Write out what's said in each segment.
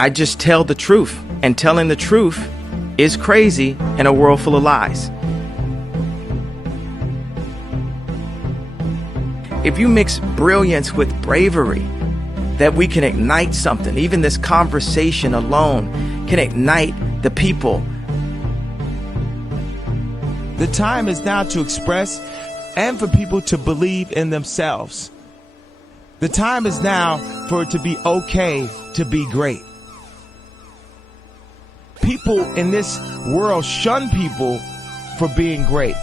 I just tell the truth, and telling the truth is crazy in a world full of lies. If you mix brilliance with bravery, that we can ignite something. Even this conversation alone can ignite the people. The time is now to express and for people to believe in themselves. The time is now for it to be okay to be great. People in this world shun people for being great,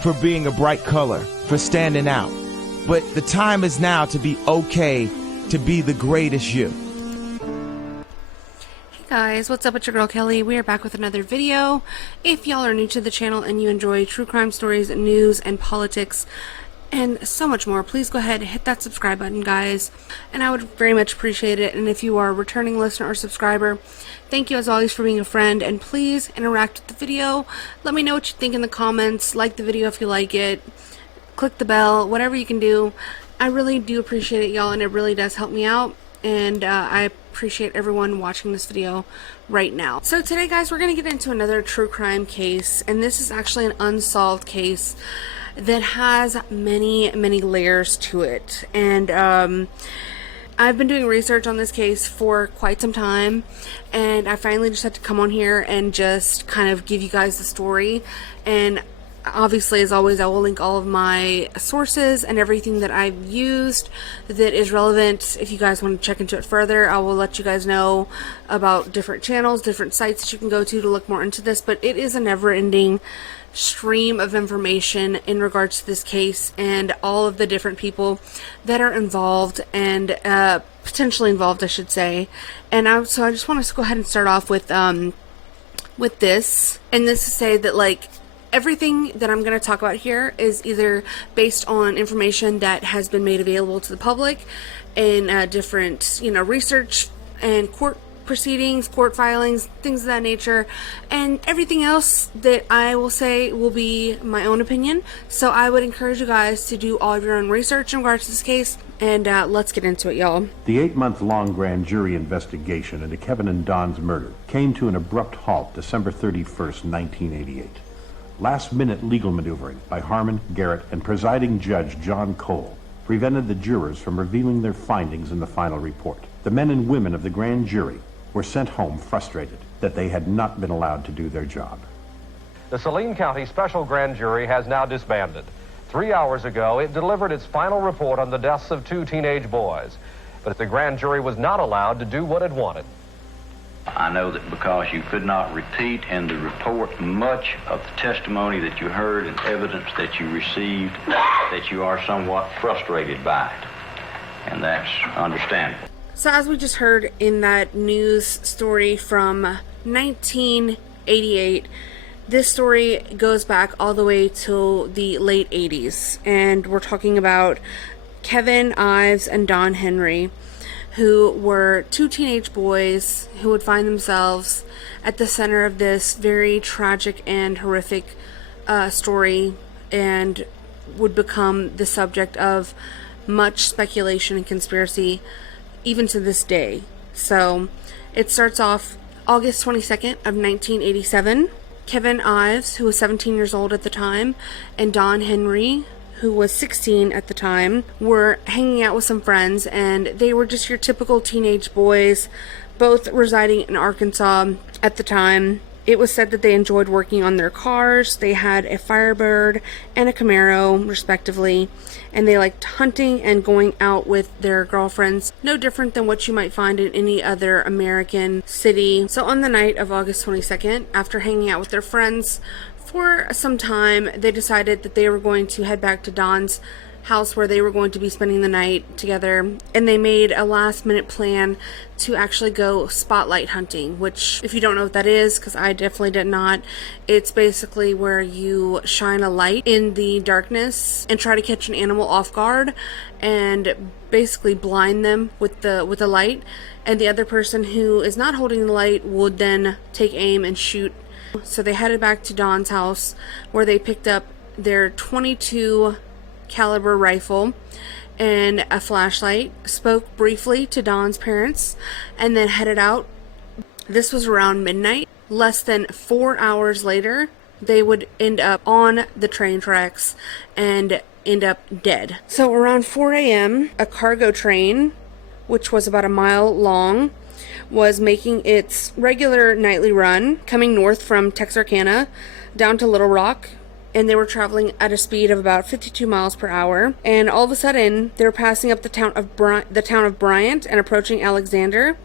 for being a bright color, for standing out. But the time is now to be okay to be the greatest you. Hey guys, what's up? It's your girl Kelly. We are back with another video. If y'all are new to the channel and you enjoy true crime stories, news, and politics, and so much more, please go ahead and hit that subscribe button, guys, and I would very much appreciate it. And if you are a returning listener or subscriber, thank you as always for being a friend, and please interact with the video. Let me know what you think in the comments. Like the video if you like it, click the bell, whatever you can do. I really do appreciate it, y'all, and it really does help me out, and I appreciate everyone watching this video right now. So today, guys, we're going to get into another true crime case, and this is actually an unsolved case that has many layers to it. And I've been doing research on this case for quite some time, and I finally just had to come on here and just kind of give you guys the story. And obviously, as always, I will link all of my sources and everything that I've used that is relevant. If you guys want to check into it further, I will let you guys know about different channels, different sites that you can go to look more into this. But it is a never-ending stream of information in regards to this case and all of the different people that are involved and potentially involved, I should say. And so I just want to go ahead and start off with this, and this to say that, like, everything that I'm going to talk about here is either based on information that has been made available to the public in different, research and court proceedings, court filings, things of that nature, and everything else that I will say will be my own opinion. So I would encourage you guys to do all of your own research in regards to this case, and let's get into it, y'all. The 8-month-long grand jury investigation into Kevin and Don's murder came to an abrupt halt December 31st, 1988. Last-minute legal maneuvering by Harmon, Garrett, and presiding judge John Cole prevented the jurors from revealing their findings in the final report. The men and women of the grand jury were sent home frustrated that they had not been allowed to do their job. The Saline County Special Grand Jury has now disbanded. 3 hours ago, it delivered its final report on the deaths of 2 teenage boys. But the grand jury was not allowed to do what it wanted. I know that because you could not repeat in the report much of the testimony that you heard and evidence that you received, that you are somewhat frustrated by it. And that's understandable. So as we just heard in that news story from 1988, this story goes back all the way to the late 80s. And we're talking about Kevin Ives and Don Henry, who were 2 teenage boys who would find themselves at the center of this very tragic and horrific story, and would become the subject of much speculation and conspiracy even to this day. So it starts off August 22nd of 1987. Kevin Ives, who was 17 years old at the time, and Don Henry, who was 16 at the time, were hanging out with some friends, and they were just your typical teenage boys, both residing in Arkansas at the time. It was said that they enjoyed working on their cars. They had a Firebird and a Camaro, respectively, and they liked hunting and going out with their girlfriends, no different than what you might find in any other American city. So on the night of August 22nd, after hanging out with their friends for some time, they decided that they were going to head back to Don's house where they were going to be spending the night together, and they made a last-minute plan to actually go spotlight hunting, which, if you don't know what that is, because I definitely did not, it's basically where you shine a light in the darkness and try to catch an animal off guard and basically blind them with the light, and the other person who is not holding the light would then take aim and shoot. So they headed back to Don's house, where they picked up their .22 caliber rifle and a flashlight, spoke briefly to Don's parents, and then headed out This was around midnight. Less than 4 hours later, they would end up on the train tracks and end up dead. So around 4 a.m., a cargo train, which was about a mile long, was making its regular nightly run, coming north from Texarkana down to Little Rock, and they were traveling at a speed of about 52 miles per hour. And all of a sudden, they were passing up the town of Bryant and approaching Alexander,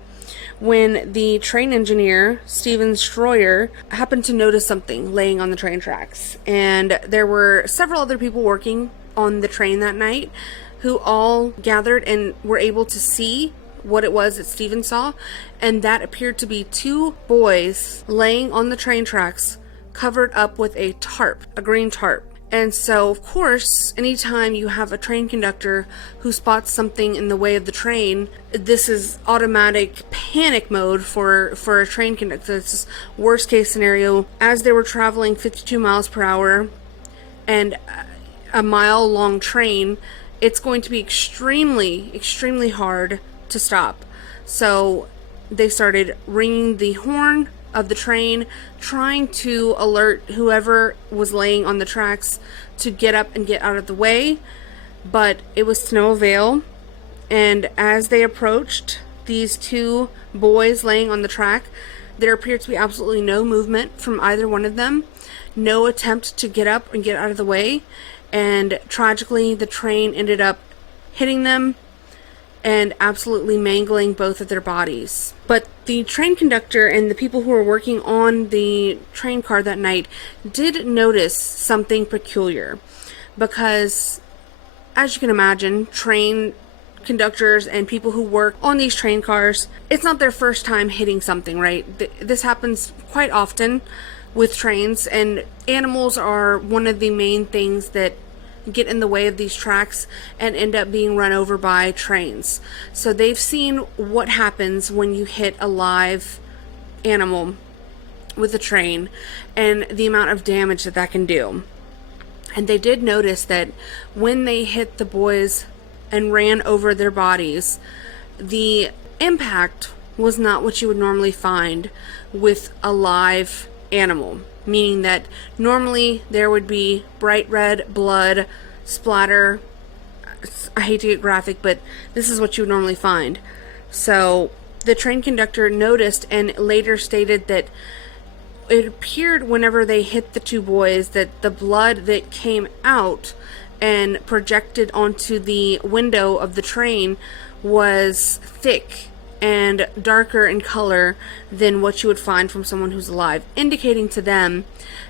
when the train engineer, Stephen Stroyer, happened to notice something laying on the train tracks. And there were several other people working on the train that night who all gathered and were able to see what it was that Stephen saw. And that appeared to be two boys laying on the train tracks, covered up with a tarp, a green tarp. And so, of course, anytime you have a train conductor who spots something in the way of the train, this is automatic panic mode for a train conductor. It's worst case scenario. As they were traveling 52 miles per hour and a mile long train, it's going to be extremely, extremely hard to stop. So they started ringing the horn of the train, trying to alert whoever was laying on the tracks to get up and get out of the way, but it was to no avail. And as they approached these two boys laying on the track, there appeared to be absolutely no movement from either one of them, no attempt to get up and get out of the way, and tragically the train ended up hitting them and absolutely mangling both of their bodies. But the train conductor and the people who were working on the train car that night did notice something peculiar, because as you can imagine, train conductors and people who work on these train cars, it's not their first time hitting something, right? This happens quite often with trains, and animals are one of the main things that get in the way of these tracks and end up being run over by trains. So they've seen what happens when you hit a live animal with a train and the amount of damage that that can do. And they did notice that when they hit the boys and ran over their bodies, the impact was not what you would normally find with a live animal. Meaning that normally there would be bright red blood splatter. I hate to get graphic, but this is what you would normally find. So the train conductor noticed and later stated that it appeared whenever they hit the two boys that the blood that came out and projected onto the window of the train was thick and darker in color than what you would find from someone who's alive, indicating to them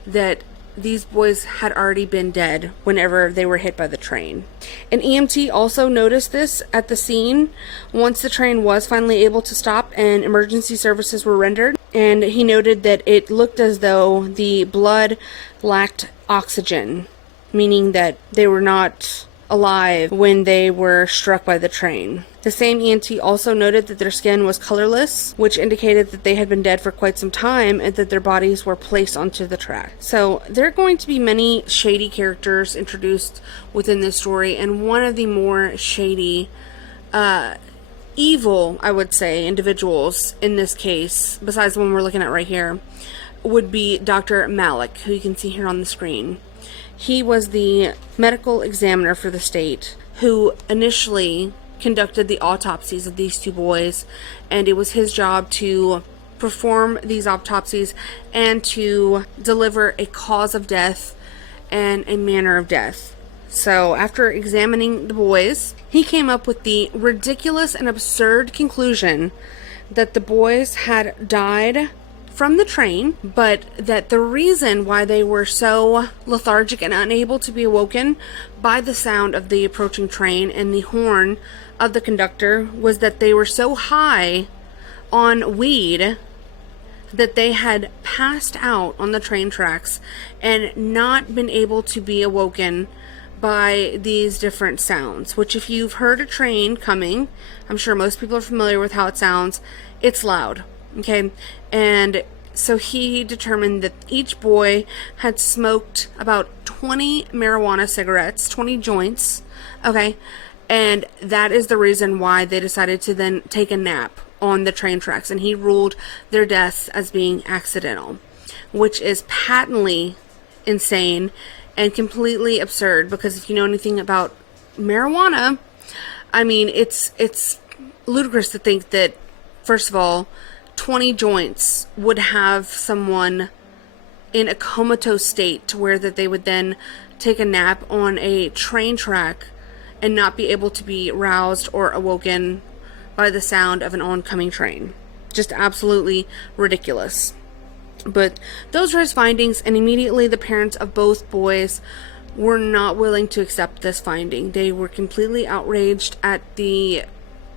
that these boys had already been dead whenever they were hit by the train. An EMT also noticed this at the scene once the train was finally able to stop and emergency services were rendered, and he noted that it looked as though the blood lacked oxygen, meaning that they were not alive when they were struck by the train. The same EMT also noted that their skin was colorless, which indicated that they had been dead for quite some time and that their bodies were placed onto the track. So there are going to be many shady characters introduced within this story, and one of the more shady, evil, I would say, individuals in this case, besides the one we're looking at right here, would be Dr. Malik, who you can see here on the screen. He was the medical examiner for the state who initially conducted the autopsies of these two boys, and it was his job to perform these autopsies and to deliver a cause of death and a manner of death. So after examining the boys, he came up with the ridiculous and absurd conclusion that the boys had died from the train, but that the reason why they were so lethargic and unable to be awoken by the sound of the approaching train and the horn of the conductor was that they were so high on weed that they had passed out on the train tracks and not been able to be awoken by these different sounds, which if you've heard a train coming, I'm sure most people are familiar with how it sounds. It's loud. Okay, and so he determined that each boy had smoked about 20 marijuana cigarettes, 20 joints, okay, and that is the reason why they decided to then take a nap on the train tracks, and he ruled their deaths as being accidental, which is patently insane and completely absurd, because if you know anything about marijuana, I mean, it's ludicrous to think that, first of all, 20 joints would have someone in a comatose state to where that they would then take a nap on a train track and not be able to be roused or awoken by the sound of an oncoming train. Just absolutely ridiculous. But those were his findings, and immediately the parents of both boys were not willing to accept this finding. They were completely outraged at the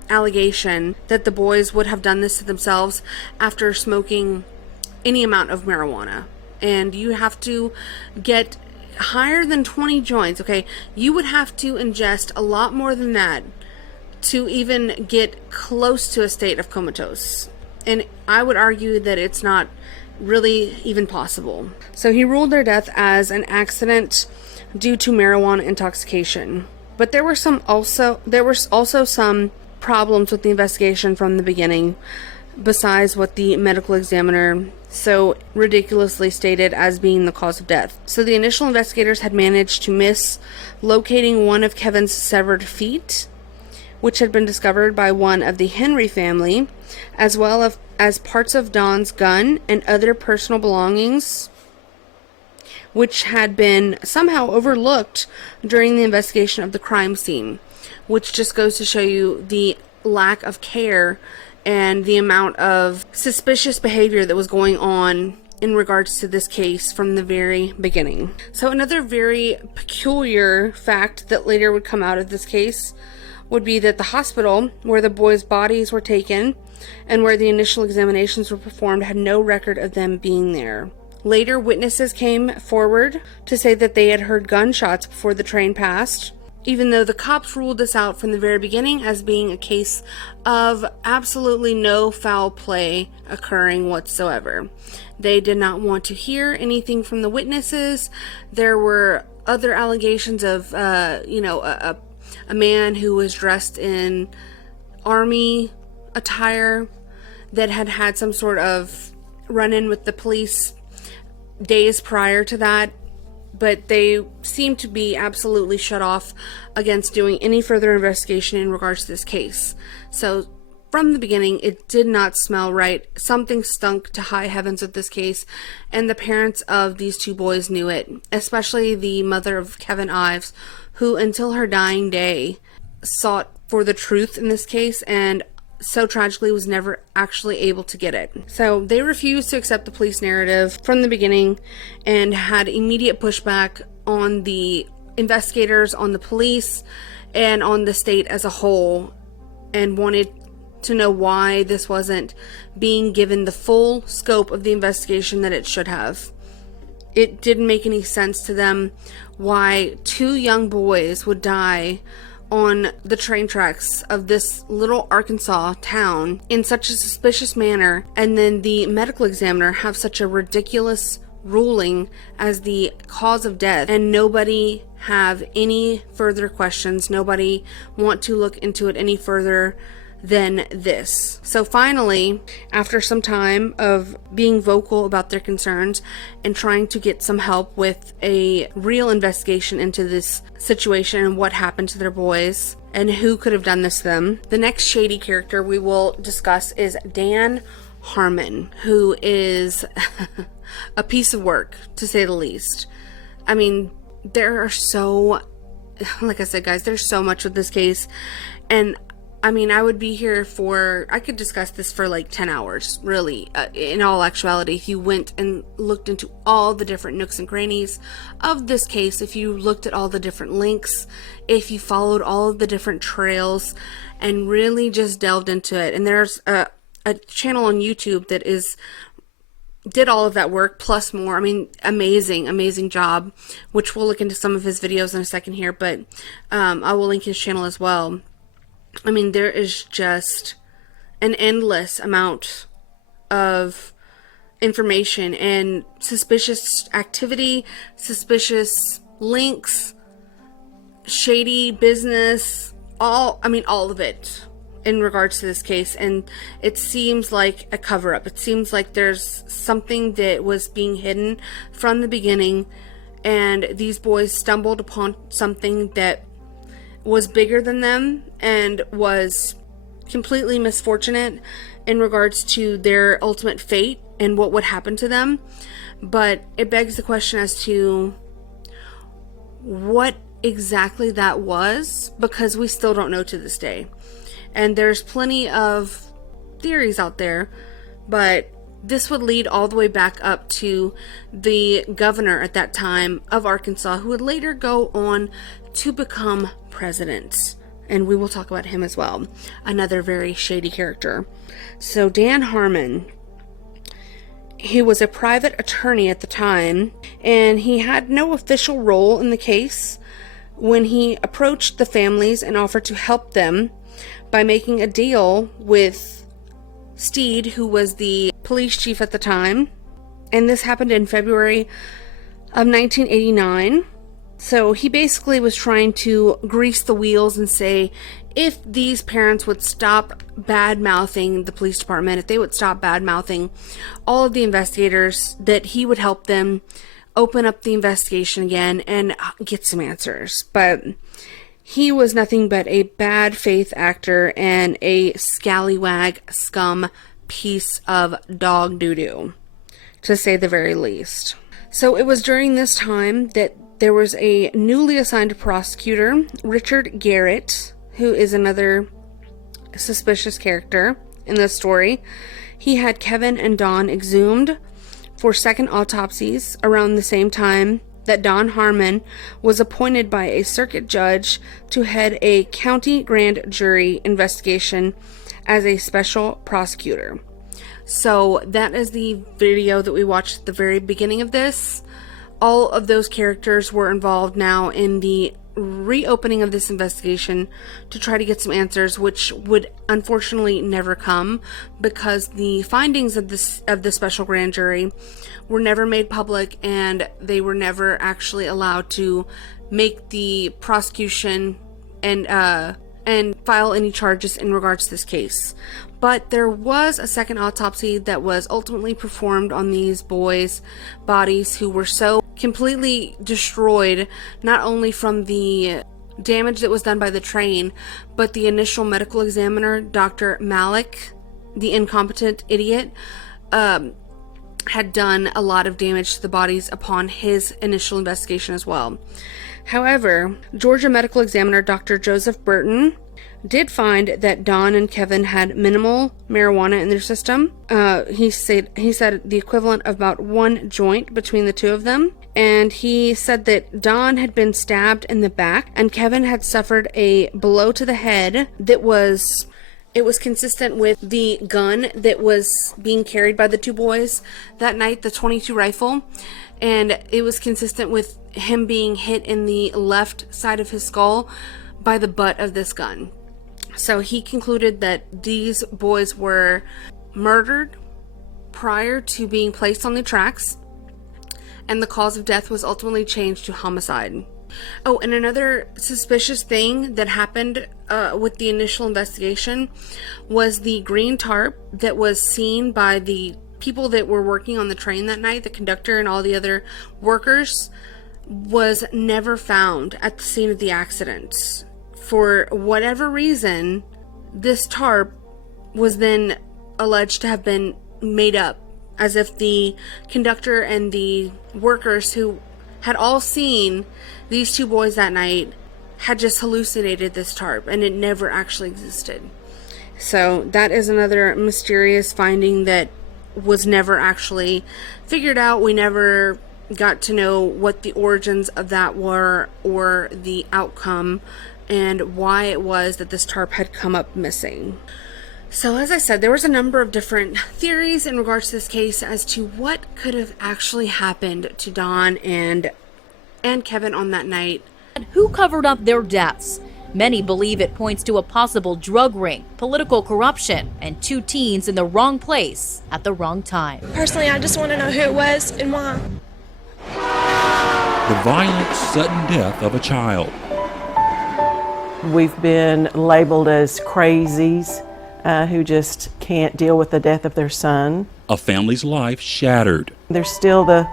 allegation that the boys would have done this to themselves after smoking any amount of marijuana. And you have to get higher than 20 joints, okay? You would have to ingest a lot more than that to even get close to a state of comatose. And I would argue that it's not really even possible. So he ruled their death as an accident due to marijuana intoxication. But there were also some problems with the investigation from the beginning, besides what the medical examiner so ridiculously stated as being the cause of death. So the initial investigators had managed to miss locating one of Kevin's severed feet, which had been discovered by one of the Henry family, as well as parts of Don's gun and other personal belongings, which had been somehow overlooked during the investigation of the crime scene, which just goes to show you the lack of care and the amount of suspicious behavior that was going on in regards to this case from the very beginning. So another very peculiar fact that later would come out of this case would be that the hospital where the boys' bodies were taken and where the initial examinations were performed had no record of them being there. Later, witnesses came forward to say that they had heard gunshots before the train passed, even though the cops ruled this out from the very beginning as being a case of absolutely no foul play occurring whatsoever. They did not want to hear anything from the witnesses. There were other allegations of, a man who was dressed in army attire that had had some sort of run-in with the police days prior to that, but they seemed to be absolutely shut off against doing any further investigation in regards to this case. So from the beginning, it did not smell right. Something stunk to high heavens with this case, and the parents of these two boys knew it, especially the mother of Kevin Ives, who until her dying day sought for the truth in this case and so tragically was never actually able to get it. So they refused to accept the police narrative from the beginning and had immediate pushback on the investigators, on the police, and on the state as a whole, and wanted to know why this wasn't being given the full scope of the investigation that it should have. It didn't make any sense to them why two young boys would die on the train tracks of this little Arkansas town in such a suspicious manner, and then the medical examiner have such a ridiculous ruling as the cause of death, and nobody have any further questions, nobody want to look into it any further than this. So finally, after some time of being vocal about their concerns and trying to get some help with a real investigation into this situation and what happened to their boys and who could have done this to them, the next shady character we will discuss is Dan Harmon, who is a piece of work, to say the least. I mean, there are like I said, guys, there's so much with this case, and I mean, I would be here I could discuss this for like 10 hours, really, in all actuality, if you went and looked into all the different nooks and crannies of this case, if you looked at all the different links, if you followed all of the different trails and really just delved into it. And there's a channel on YouTube that did all of that work plus more. I mean, amazing job, which we'll look into some of his videos in a second here, but I will link his channel as well. I mean, there is just an endless amount of information and suspicious activity, suspicious links, shady business, all of it. in regards to this case, and it seems like a cover-up. It seems like there's something that was being hidden from the beginning, and these boys stumbled upon something that was bigger than them and was completely misfortunate in regards to their ultimate fate and what would happen to them. But it begs the question as to what exactly that was, because we still don't know to this day. And there's plenty of theories out there, but this would lead all the way back up to the governor at that time of Arkansas, who would later go on to become president. And we will talk about him as well. Another very shady character. So Dan Harmon, he was a private attorney at the time, and he had no official role in the case when he approached the families and offered to help them by making a deal with Steed, who was the police chief at the time. And this happened in February of 1989. So he basically was trying to grease the wheels and say, if these parents would stop bad-mouthing the police department, if they would stop bad-mouthing all of the investigators, that he would help them open up the investigation again and get some answers. But he was nothing but a bad faith actor and a scallywag scum piece of dog doo-doo, to say the very least. So it was during this time that there was a newly assigned prosecutor, Richard Garrett, who is another suspicious character in this story. He had Kevin and Don exhumed for second autopsies around the same time that Don Harmon was appointed by a circuit judge to head a county grand jury investigation as a special prosecutor. So that is the video that we watched at the very beginning of this. All of those characters were involved now in the reopening of this investigation to try to get some answers, which would unfortunately never come, because the findings of the special grand jury were never made public, and they were never actually allowed to make the prosecution and file any charges in regards to this case. But there was a second autopsy that was ultimately performed on these boys' bodies, who were so completely destroyed, not only from the damage that was done by the train, but the initial medical examiner, Dr. Malik, the incompetent idiot, had done a lot of damage to the bodies upon his initial investigation as well. However, Georgia medical examiner Dr. Joseph Burton did find that Don and Kevin had minimal marijuana in their system. He said the equivalent of about one joint between the two of them. And he said that Don had been stabbed in the back and Kevin had suffered a blow to the head that was consistent with the gun that was being carried by the two boys that night, the .22 rifle. And it was consistent with him being hit in the left side of his skull by the butt of this gun. So he concluded that these boys were murdered prior to being placed on the tracks, and the cause of death was ultimately changed to homicide. Oh, and another suspicious thing that happened with the initial investigation was the green tarp that was seen by the people that were working on the train that night, the conductor and all the other workers, was never found at the scene of the accident. For whatever reason, this tarp was then alleged to have been made up, as if the conductor and the workers who had all seen these two boys that night had just hallucinated this tarp, and it never actually existed. So that is another mysterious finding that was never actually figured out. We never got to know what the origins of that were, or the outcome, and why it was that this tarp had come up missing. So as I said, there was a number of different theories in regards to this case as to what could have actually happened to Don and Kevin on that night. Who covered up their deaths? Many believe it points to a possible drug ring, political corruption, and two teens in the wrong place at the wrong time. Personally, I just want to know who it was and why. The violent, sudden death of a child. We've been labeled as crazies who just can't deal with the death of their son. A family's life shattered. There's still the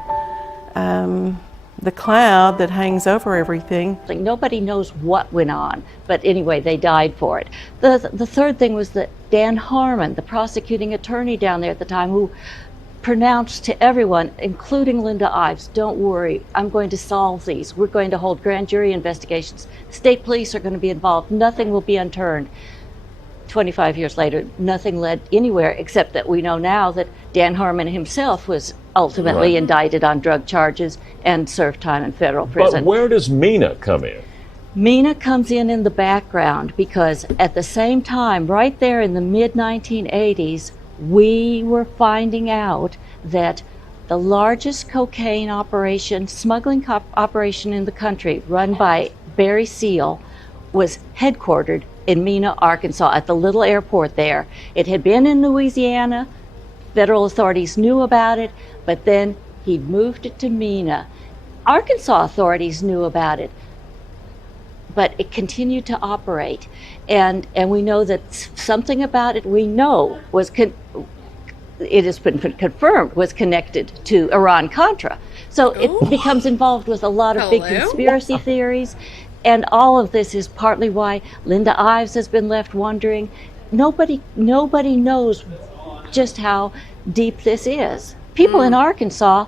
cloud that hangs over everything. Like, nobody knows what went on, but anyway, they died for it. The third thing was that Dan Harmon, the prosecuting attorney down there at the time, who pronounced to everyone, including Linda Ives, don't worry, I'm going to solve these. We're going to hold grand jury investigations. State police are going to be involved. Nothing will be unturned. 25 years later, nothing led anywhere, except that we know now that Dan Harmon himself was ultimately indicted on drug charges and served time in federal prison. But where does Mina come in? Mina comes in the background because at the same time, right there in the mid-1980s, we were finding out that the largest cocaine operation, smuggling operation in the country, run by Barry Seal, was headquartered in Mina, Arkansas, at the little airport there. It had been in Louisiana. Federal authorities knew about it, but then he moved it to Mina. Arkansas authorities knew about it, but it continued to operate. And we know that something about it we know was, it has been confirmed, was connected to Iran-Contra. So it becomes involved with a lot of big conspiracy theories. And all of this is partly why Linda Ives has been left wondering. Nobody knows just how deep this is. People in Arkansas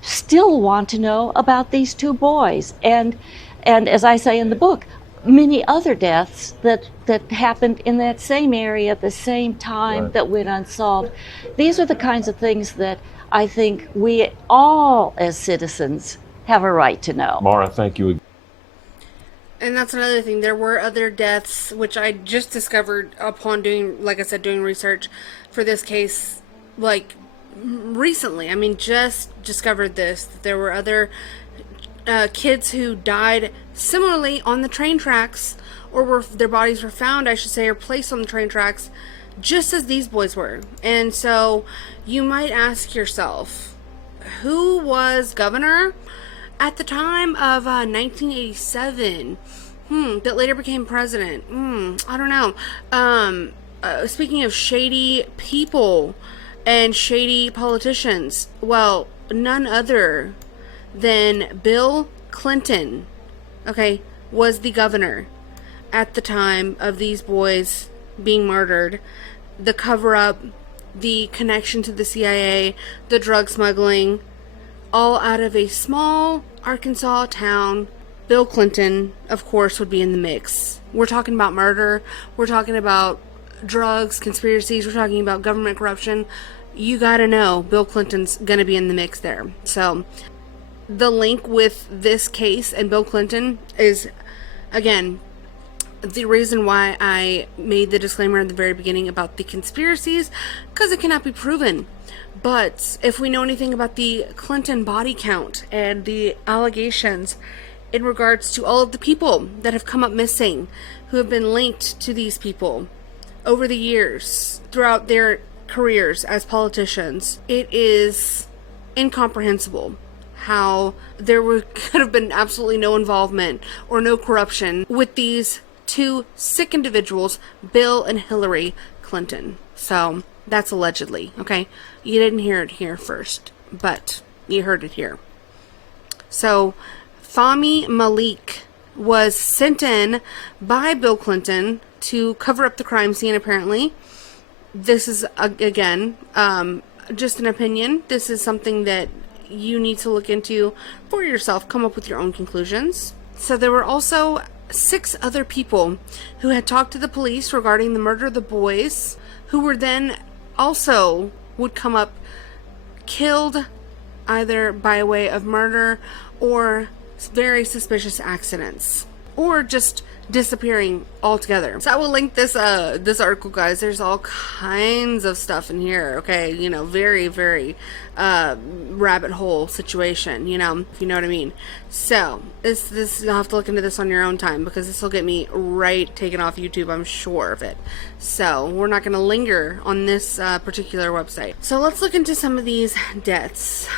still want to know about these two boys. And as I say in the book, many other deaths that happened in that same area at the same time that went unsolved. These are the kinds of things that I think we all as citizens have a right to know. Mara, thank you. And that's another thing. There were other deaths, which I just discovered upon doing, like I said, doing research for this case, like, recently. I mean, just discovered this. There were other kids who died similarly on the train tracks, or their bodies were found, I should say, or placed on the train tracks, just as these boys were. And so you might ask yourself, who was governor at the time of 1987, that later became president? I don't know. Speaking of shady people and shady politicians, well, none other than Bill Clinton, was the governor at the time of these boys being murdered. The cover-up, the connection to the CIA, the drug smuggling, all out of a small Arkansas town. Bill Clinton, of course, would be in the mix. We're talking about murder. We're talking about drugs, conspiracies. We're talking about government corruption. You gotta know Bill Clinton's gonna be in the mix there. So the link with this case and Bill Clinton is, again, the reason why I made the disclaimer at the very beginning about the conspiracies, because it cannot be proven. But if we know anything about the Clinton body count and the allegations in regards to all of the people that have come up missing, who have been linked to these people over the years, throughout their careers as politicians, it is incomprehensible how there could have been absolutely no involvement or no corruption with these two sick individuals, Bill and Hillary Clinton. So that's allegedly, okay? You didn't hear it here first, but you heard it here. So Fahmy Malik was sent in by Bill Clinton to cover up the crime scene, apparently. This is, again, just an opinion. This is something that you need to look into for yourself, come up with your own conclusions. So there were also 6 other people who had talked to the police regarding the murder of the boys, who were then also would come up killed either by way of murder or very suspicious accidents, or just disappearing altogether. So I will link this this article, guys. There's all kinds of stuff in here, okay? You know, very, very rabbit hole situation, you know, if you know what I mean. So this you'll have to look into this on your own time, because this will get me right taken off YouTube, I'm sure of it. So we're not going to linger on this particular website. So let's look into some of these deaths.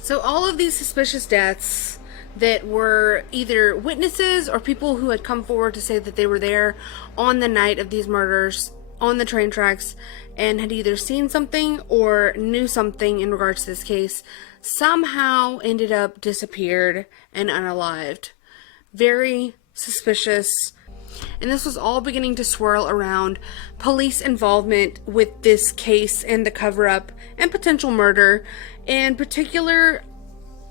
So all of these suspicious deaths that were either witnesses or people who had come forward to say that they were there on the night of these murders on the train tracks and had either seen something or knew something in regards to this case, somehow ended up disappeared and unalived. Very suspicious. And this was all beginning to swirl around police involvement with this case and the cover-up and potential murder. In particular,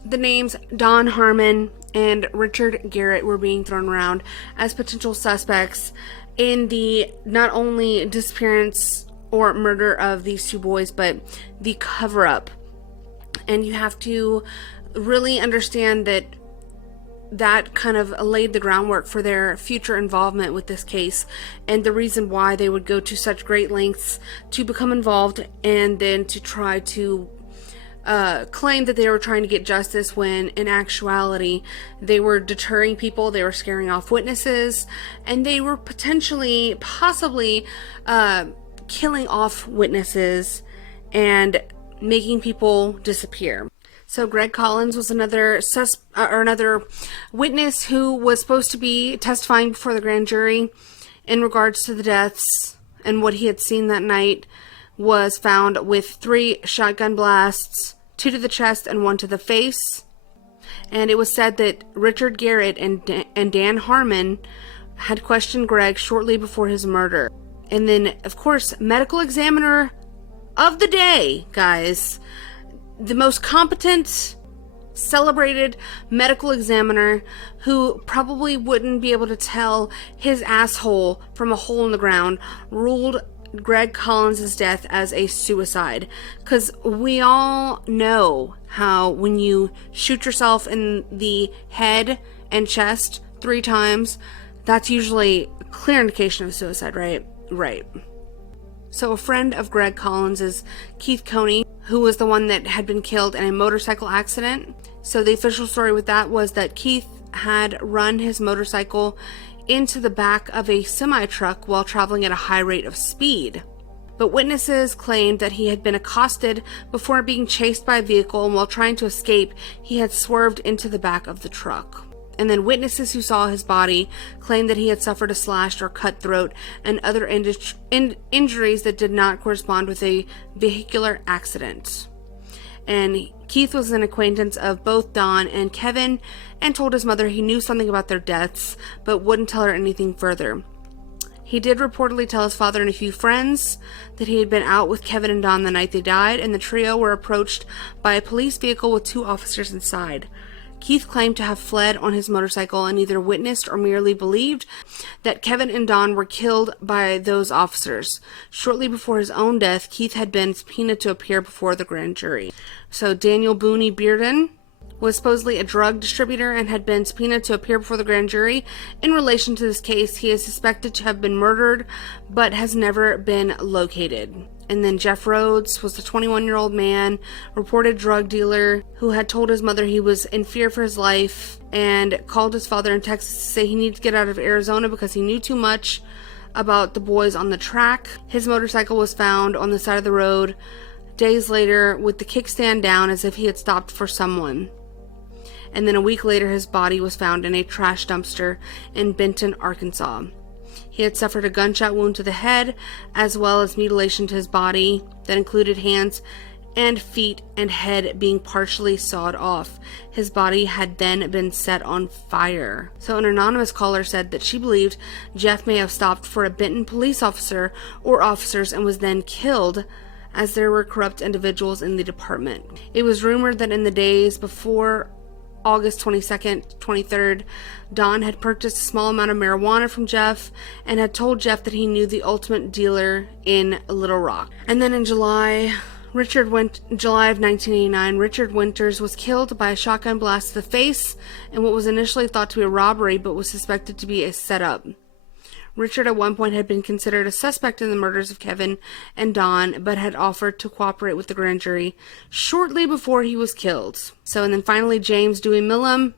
the names Don Harmon and Richard Garrett were being thrown around as potential suspects in the not only disappearance or murder of these two boys, but the cover-up. And you have to really understand that kind of laid the groundwork for their future involvement with this case, and the reason why they would go to such great lengths to become involved and then to try to claim that they were trying to get justice, when in actuality they were deterring people, they were scaring off witnesses, and they were possibly killing off witnesses and making people disappear. So Greg Collins was another witness who was supposed to be testifying before the grand jury in regards to the deaths, and what he had seen that night was found with 3 shotgun blasts, 2 to the chest and 1 to the face. And it was said that Richard Garrett and Dan Harmon had questioned Greg shortly before his murder. And then, of course, medical examiner of the day, guys, the most competent, celebrated medical examiner who probably wouldn't be able to tell his asshole from a hole in the ground, ruled Greg Collins' death as a suicide. Because we all know how when you shoot yourself in the head and chest 3 times, that's usually a clear indication of suicide, right? Right. So a friend of Greg Collins is Keith Coney, who was the one that had been killed in a motorcycle accident. So the official story with that was that Keith had run his motorcycle into the back of a semi-truck while traveling at a high rate of speed. But witnesses claimed that he had been accosted before being chased by a vehicle, and while trying to escape, he had swerved into the back of the truck. And then witnesses who saw his body claimed that he had suffered a slashed or cut throat and other injuries that did not correspond with a vehicular accident. And Keith was an acquaintance of both Don and Kevin and told his mother he knew something about their deaths, but wouldn't tell her anything further. He did reportedly tell his father and a few friends that he had been out with Kevin and Don the night they died, and the trio were approached by a police vehicle with 2 officers inside. Keith claimed to have fled on his motorcycle and either witnessed or merely believed that Kevin and Don were killed by those officers. Shortly before his own death, Keith had been subpoenaed to appear before the grand jury. So Daniel Booney Bearden was supposedly a drug distributor and had been subpoenaed to appear before the grand jury. In relation to this case, he is suspected to have been murdered, but has never been located. And then Jeff Rhodes was the 21-year-old man, reported drug dealer, who had told his mother he was in fear for his life and called his father in Texas to say he needed to get out of Arizona because he knew too much about the boys on the track. His motorcycle was found on the side of the road days later with the kickstand down as if he had stopped for someone. And then a week later, his body was found in a trash dumpster in Benton, Arkansas. He had suffered a gunshot wound to the head, as well as mutilation to his body that included hands and feet and head being partially sawed off. His body had then been set on fire. So an anonymous caller said that she believed Jeff may have stopped for a Benton police officer or officers and was then killed, as there were corrupt individuals in the department. It was rumored that in the days before August 22nd, 23rd, Don had purchased a small amount of marijuana from Jeff and had told Jeff that he knew the ultimate dealer in Little Rock. And then in July of 1989, Richard Winters was killed by a shotgun blast to the face in what was initially thought to be a robbery but was suspected to be a setup. Richard at one point had been considered a suspect in the murders of Kevin and Don, but had offered to cooperate with the grand jury shortly before he was killed. And then finally, James Dewey Millam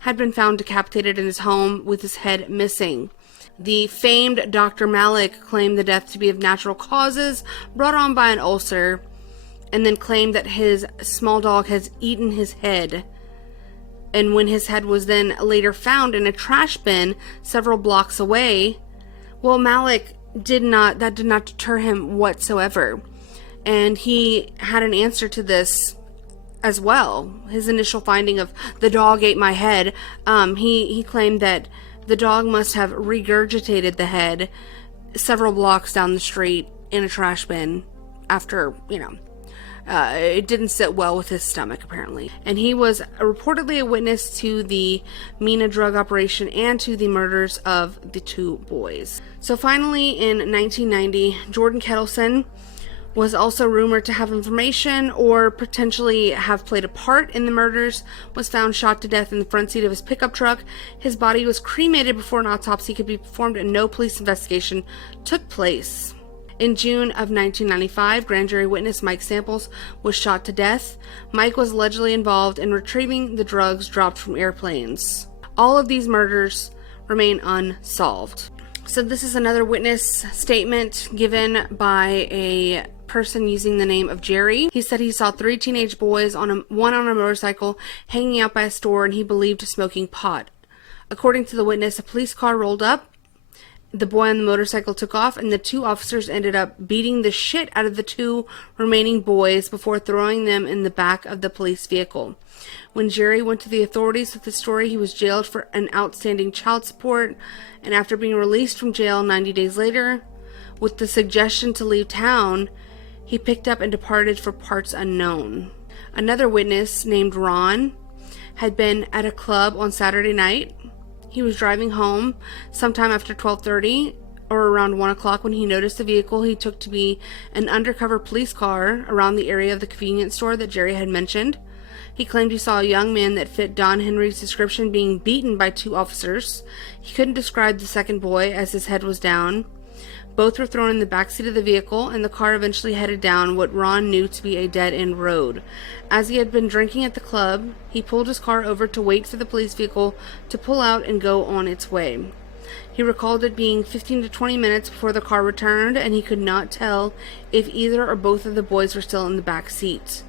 had been found decapitated in his home with his head missing. The famed Dr. Malik claimed the death to be of natural causes brought on by an ulcer, and then claimed that his small dog has eaten his head And when his head was then later found in a trash bin several blocks away, well, Malik did not deter him whatsoever. And he had an answer to this as well. His initial finding of the dog ate my head, he claimed that the dog must have regurgitated the head several blocks down the street in a trash bin after, it didn't sit well with his stomach, apparently. And he was reportedly a witness to the Mina drug operation and to the murders of the two boys. So finally, in 1990, Jordan Kettleson was also rumored to have information or potentially have played a part in the murders, was found shot to death in the front seat of his pickup truck. His body was cremated before an autopsy could be performed and no police investigation took place. In June of 1995, grand jury witness Mike Samples was shot to death. Mike was allegedly involved in retrieving the drugs dropped from airplanes. All of these murders remain unsolved. So this is another witness statement given by a person using the name of Jerry. He said he saw 3 teenage boys, one on a motorcycle, hanging out by a store, and he believed smoking pot. According to the witness, a police car rolled up, the boy on the motorcycle took off, and the 2 officers ended up beating the shit out of the 2 remaining boys before throwing them in the back of the police vehicle. When Jerry went to the authorities with the story, he was jailed for an outstanding child support, and after being released from jail 90 days later, with the suggestion to leave town, he picked up and departed for parts unknown. Another witness named Ron had been at a club on Saturday night. He was driving home sometime after 12:30 or around 1 o'clock when he noticed the vehicle he took to be an undercover police car around the area of the convenience store that Jerry had mentioned. He claimed he saw a young man that fit Don Henry's description being beaten by 2 officers. He couldn't describe the second boy as his head was down. Both were thrown in the backseat of the vehicle, and the car eventually headed down what Ron knew to be a dead-end road. As he had been drinking at the club, he pulled his car over to wait for the police vehicle to pull out and go on its way. He recalled it being 15 to 20 minutes before the car returned, and he could not tell if either or both of the boys were still in the back seat.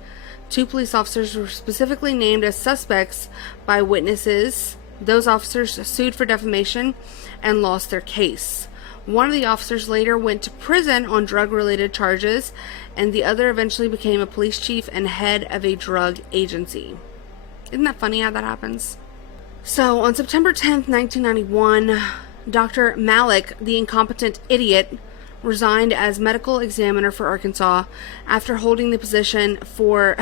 2 police officers were specifically named as suspects by witnesses. Those officers sued for defamation and lost their case. One of the officers later went to prison on drug-related charges, and the other eventually became a police chief and head of a drug agency. Isn't that funny how that happens? So, on September 10th, 1991, Dr. Malik, the incompetent idiot, resigned as medical examiner for Arkansas after holding the position for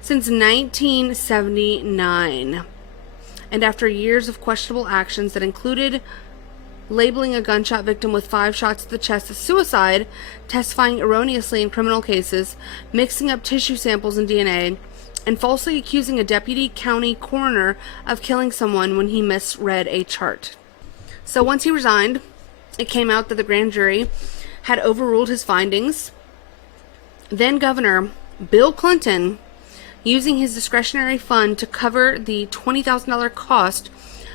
since 1979. And after years of questionable actions that included labeling a gunshot victim with 5 shots to the chest as suicide, testifying erroneously in criminal cases, mixing up tissue samples and DNA, and falsely accusing a deputy county coroner of killing someone when he misread a chart. So once he resigned, it came out that the grand jury had overruled his findings. Then Governor Bill Clinton, using his discretionary fund to cover the $20,000 cost,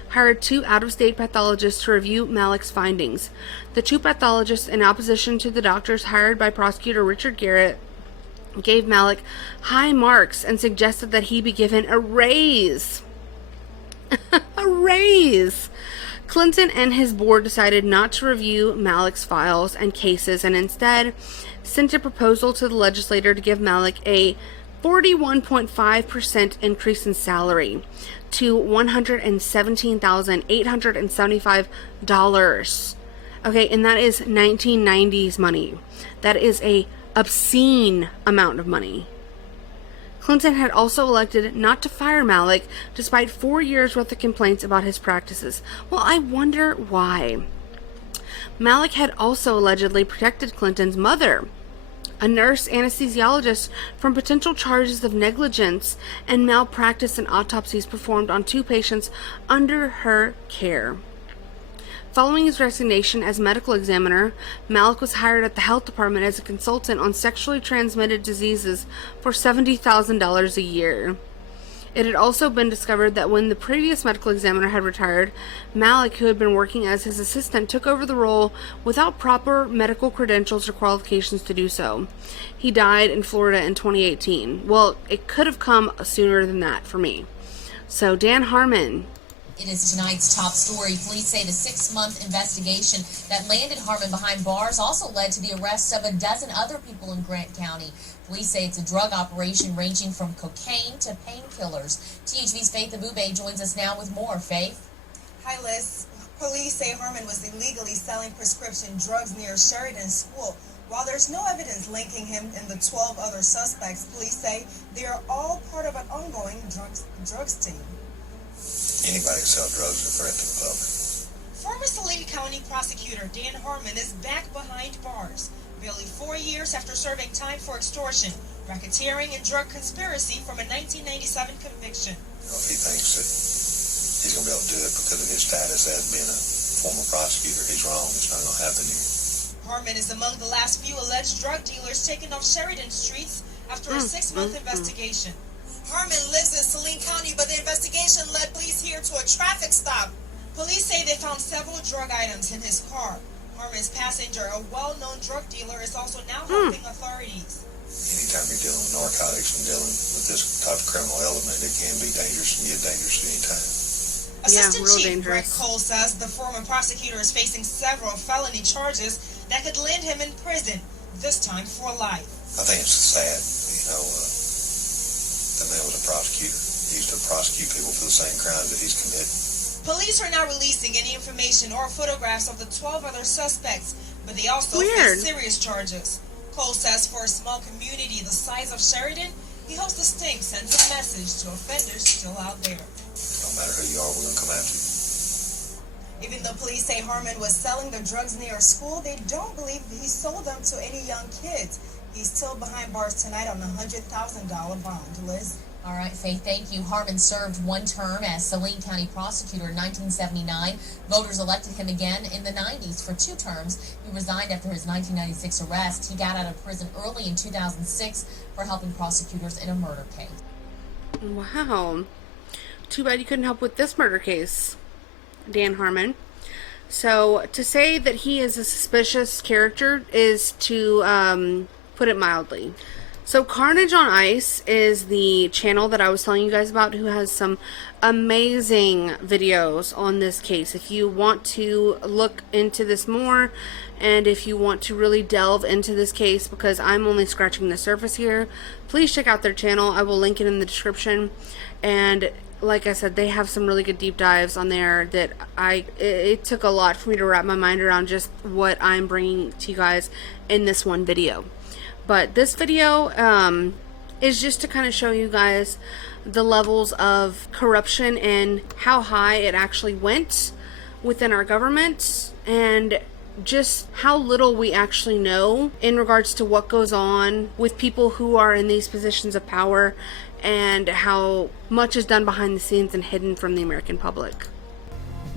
hired 2 out-of-state pathologists to review Malik's findings. The 2 pathologists, in opposition to the doctors hired by prosecutor Richard Garrett, gave Malik high marks and suggested that he be given a raise. A raise! Clinton and his board decided not to review Malik's files and cases, and instead sent a proposal to the legislature to give Malik a 41.5% increase in salary to $117,875. Okay, and that is 1990s money. That is a obscene amount of money. Clinton had also elected not to fire Malik despite 4 years worth of complaints about his practices. Well, I wonder why. Malik had also allegedly protected Clinton's mother, a nurse anesthesiologist, from potential charges of negligence and malpractice in autopsies performed on 2 patients under her care. Following his resignation as medical examiner, Malik was hired at the health department as a consultant on sexually transmitted diseases for $70,000 a year. It had also been discovered that when the previous medical examiner had retired, Malik, who had been working as his assistant, took over the role without proper medical credentials or qualifications to do so. He died in Florida in 2018. Well, it could have come sooner than that for me. So Dan Harmon. It is tonight's top story. Police say the 6-month investigation that landed Harmon behind bars also led to the arrest of a dozen other people in Grant County. Police say it's a drug operation ranging from cocaine to painkillers. THV's Faith Abube joins us now with more. Faith? Hi, Liz. Police say Harmon was illegally selling prescription drugs near Sheridan School. While there's no evidence linking him and the 12 other suspects, police say they are all part of an ongoing drugs team. Anybody can sell drugs is a threat to the public. Former Saline County prosecutor Dan Harmon is back behind bars, barely 4 years after serving time for extortion, racketeering, and drug conspiracy from a 1997 conviction. If he thinks that he's going to be able to do it because of his status as being a former prosecutor, he's wrong. It's not going to happen here. Harmon is among the last few alleged drug dealers taken off Sheridan streets after a 6-month investigation. Harmon lives in Saline County, but the investigation led police here to a traffic stop. Police say they found several drug items in his car. Harmon's passenger, a well-known drug dealer, is also now helping authorities. Anytime you're dealing with narcotics and dealing with this type of criminal element, it can be dangerous and get dangerous at any time. Assistant Chief Greg Cole says the former prosecutor is facing several felony charges that could land him in prison, this time for life. I think it's sad, the man was a prosecutor. He used to prosecute people for the same crimes that he's committed. Police are not releasing any information or photographs of the 12 other suspects, but they also face serious charges. Cole says for a small community the size of Sheridan, he hopes the sting sends a message to offenders still out there. No matter who you are, we're going to come after you. Even though police say Harmon was selling the drugs near school, they don't believe he sold them to any young kids. He's still behind bars tonight on a $100,000 bond. Liz? All right, Faith, thank you. Harmon served one term as Saline County prosecutor in 1979. Voters elected him again in the 90s for 2 terms. He resigned after his 1996 arrest. He got out of prison early in 2006 for helping prosecutors in a murder case. Wow. Too bad you couldn't help with this murder case, Dan Harmon. So, to say that he is a suspicious character is to put it mildly. So Carnage on Ice is the channel that I was telling you guys about, who has some amazing videos on this case. If you want to look into this more, and if you want to really delve into this case, because I'm only scratching the surface here, please check out their channel. I will link it in the description. And like I said, they have some really good deep dives on there that it took a lot for me to wrap my mind around just what I'm bringing to you guys in this one video. But this video is just to kind of show you guys the levels of corruption and how high it actually went within our government, and just how little we actually know in regards to what goes on with people who are in these positions of power, and how much is done behind the scenes and hidden from the American public.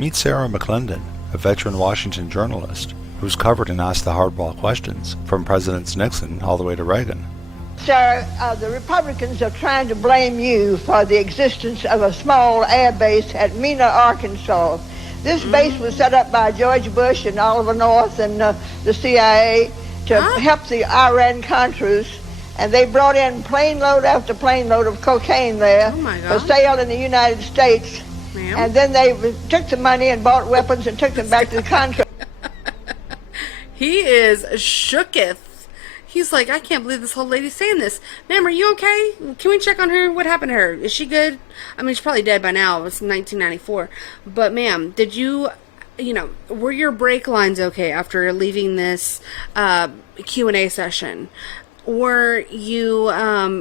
Meet Sarah McClendon, a veteran Washington journalist who's covered and asked the hardball questions from Presidents Nixon all the way to Reagan. Sir, the Republicans are trying to blame you for the existence of a small air base at Mena, Arkansas. This base was set up by George Bush and Oliver North and the CIA to help the Iran-Contras, and they brought in plane load after plane load of cocaine there for sale in the United States. And then they took the money and bought weapons and took them back to the Contras. He is shooketh. He's like, I can't believe this whole lady's saying this. Ma'am, are you okay? Can we check on her? What happened to her? Is she good? I mean, she's probably dead by now. It was 1994. But ma'am, did you know, were your brake lines okay after leaving this Q&A session? Were you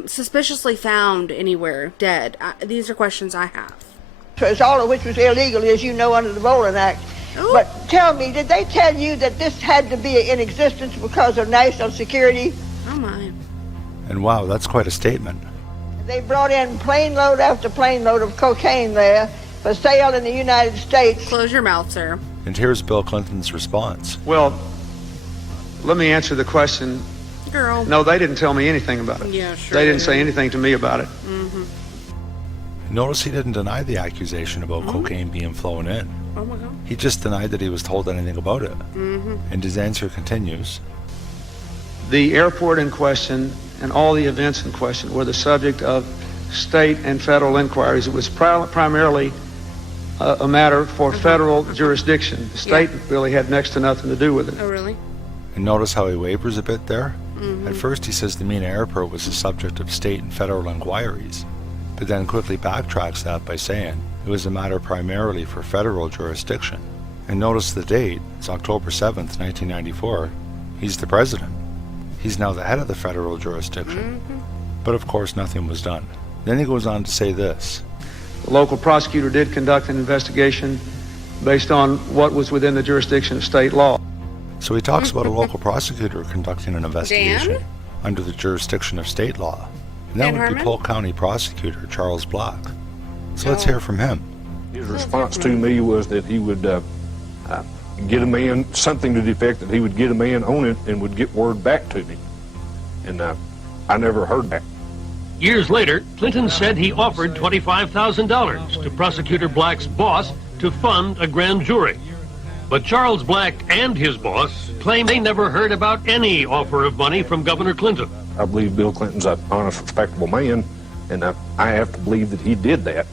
suspiciously found anywhere dead? These are questions I have. All of which was illegal, as you know, under the Bowling Act. Ooh. But tell me, did they tell you that this had to be in existence because of national security? Oh my. And wow, that's quite a statement. They brought in plane load after plane load of cocaine there for sale in the United States. Close your mouth, sir. And here's Bill Clinton's response. Well, let me answer the question. Girl. No, they didn't tell me anything about it. Yeah, sure. They didn't say anything to me about it. Mm-hmm. Notice he didn't deny the accusation about cocaine being flown in. Oh my God. He just denied that he was told anything about it. Mm-hmm. And his answer continues. The airport in question and all the events in question were the subject of state and federal inquiries. It was primarily a matter for federal jurisdiction. The state really had next to nothing to do with it. Oh, really? And notice how he wavers a bit there? At first he says the Mena airport was the subject of state and federal inquiries, but then quickly backtracks that by saying it was a matter primarily for federal jurisdiction. And notice the date, it's October 7th, 1994. He's the president. He's now the head of the federal jurisdiction. But of course nothing was done. Then he goes on to say this. The local prosecutor did conduct an investigation based on what was within the jurisdiction of state law. So he talks about a local prosecutor conducting an investigation under the jurisdiction of state law. And that would be Polk County Prosecutor Charles Black. So let's hear from him. His response to me was that he would get a man, something to the effect that he would get a man on it and would get word back to me. And I never heard that. Years later, Clinton said he offered $25,000 to Prosecutor Black's boss to fund a grand jury. But Charles Black and his boss claim they never heard about any offer of money from Governor Clinton. I believe Bill Clinton's an honest, respectable man, and I have to believe that he did that.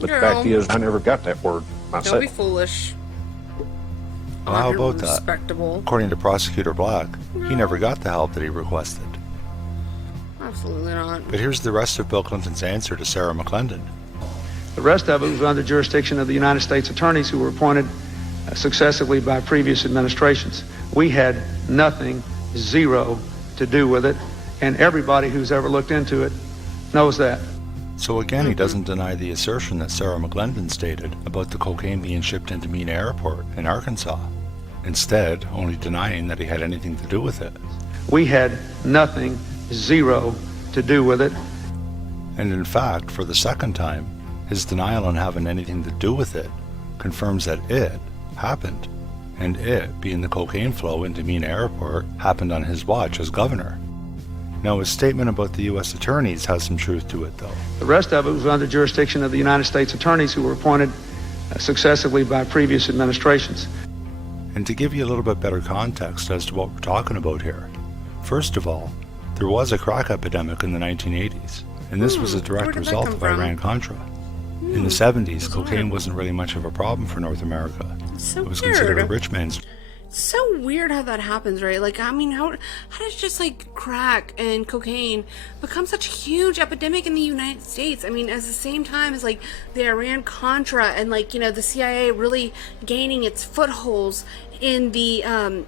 But the fact is, I never got that word myself. Don't be foolish. Well, how about that? Respectable. According to Prosecutor Black, he never got the help that he requested. Absolutely not. But here's the rest of Bill Clinton's answer to Sarah McClendon. The rest of it was under jurisdiction of the United States attorneys who were appointed successively by previous administrations. We had nothing, zero, to do with it, and everybody who's ever looked into it knows that. So again, he doesn't deny the assertion that Sarah McClendon stated about the cocaine being shipped into Mena Airport in Arkansas. Instead, only denying that he had anything to do with it. We had nothing, zero, to do with it. And in fact, for the second time, his denial on having anything to do with it confirms that it happened. And it, being the cocaine flow into Mena Airport, happened on his watch as governor. Now, his statement about the U.S. attorneys has some truth to it, though. The rest of it was under jurisdiction of the United States attorneys who were appointed successively by previous administrations. And to give you a little bit better context as to what we're talking about here, first of all, there was a crack epidemic in the 1980s, and this was a direct result of Iran-Contra. In the 70s, cocaine wasn't really much of a problem for North America. So it was weird. considered a rich man's. It's so weird how that happens, right? Like, I mean, how does just like crack and cocaine become such a huge epidemic in the United States? I mean, at the same time as like the Iran-Contra and like, you know, the CIA really gaining its footholds in the,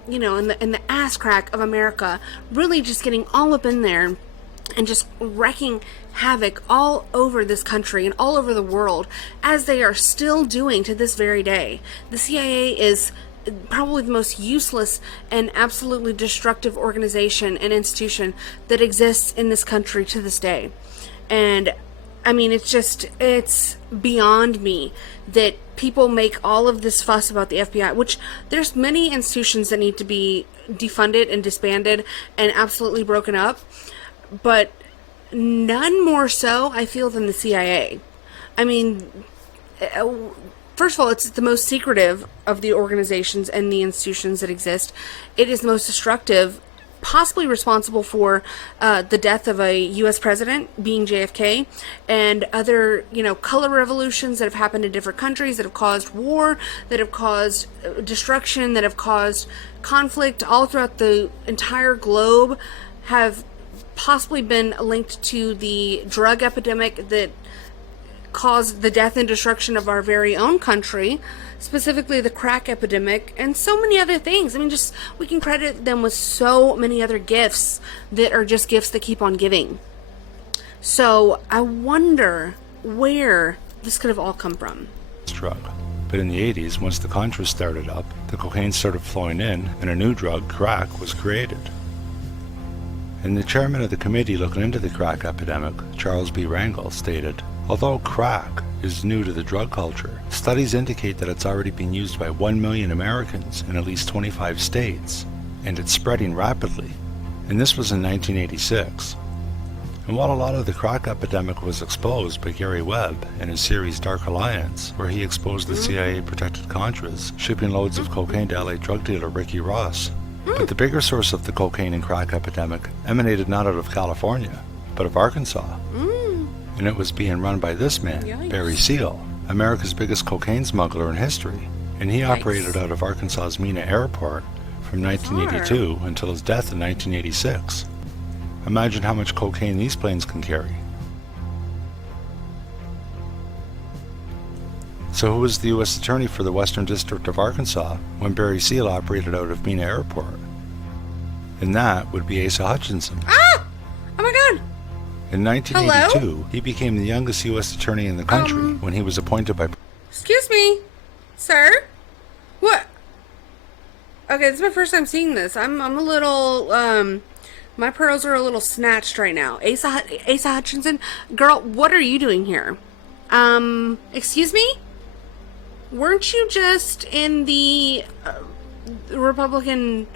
you know, in the ass crack of America, really just getting all up in there and just wreaking havoc all over this country and all over the world, as they are still doing to this very day. The CIA is probably the most useless and absolutely destructive organization and institution that exists in this country to this day. And I mean, it's beyond me that people make all of this fuss about the FBI, which there's many institutions that need to be defunded and disbanded and absolutely broken up, but none more so, I feel, than the CIA. I mean, first of all, it's the most secretive of the organizations and the institutions that exist. It is the most destructive, possibly responsible for the death of a U.S. president, being JFK, and other, you know, color revolutions that have happened in different countries, that have caused war, that have caused destruction, that have caused conflict all throughout the entire globe, have possibly been linked to the drug epidemic that caused the death and destruction of our very own country, specifically the crack epidemic, and so many other things. I mean, just, we can credit them with so many other gifts that are just gifts that keep on giving. So I wonder where this could have all come from. Drug. But in the 80s, once the Contras started up, the cocaine started flowing in, and a new drug, crack, was created. And the chairman of the committee looking into the crack epidemic, Charles B. Rangel, stated, although crack is new to the drug culture, studies indicate that it's already been used by 1 million Americans in at least 25 states, and it's spreading rapidly. And this was in 1986. And while a lot of the crack epidemic was exposed by Gary Webb in his series Dark Alliance, where he exposed the CIA-protected Contras shipping loads of cocaine to LA drug dealer Ricky Ross, but the bigger source of the cocaine and crack epidemic emanated not out of California, but of Arkansas. and it was being run by this man, Yikes. Barry Seal, America's biggest cocaine smuggler in history, and he operated out of Arkansas's Mena Airport from 1982 until his death in 1986. Imagine how much cocaine these planes can carry. So who was the U.S. Attorney for the Western District of Arkansas when Barry Seal operated out of Mena Airport? And that would be Asa Hutchinson. Ah! Oh my god! In 1982, Hello? he became the youngest U.S. Attorney in the country when he was appointed by... Excuse me, sir? What? Okay, this is my first time seeing this. I'm a little, my pearls are a little snatched right now. Asa Hutchinson? Girl, what are you doing here? Excuse me? Weren't you just in the Republican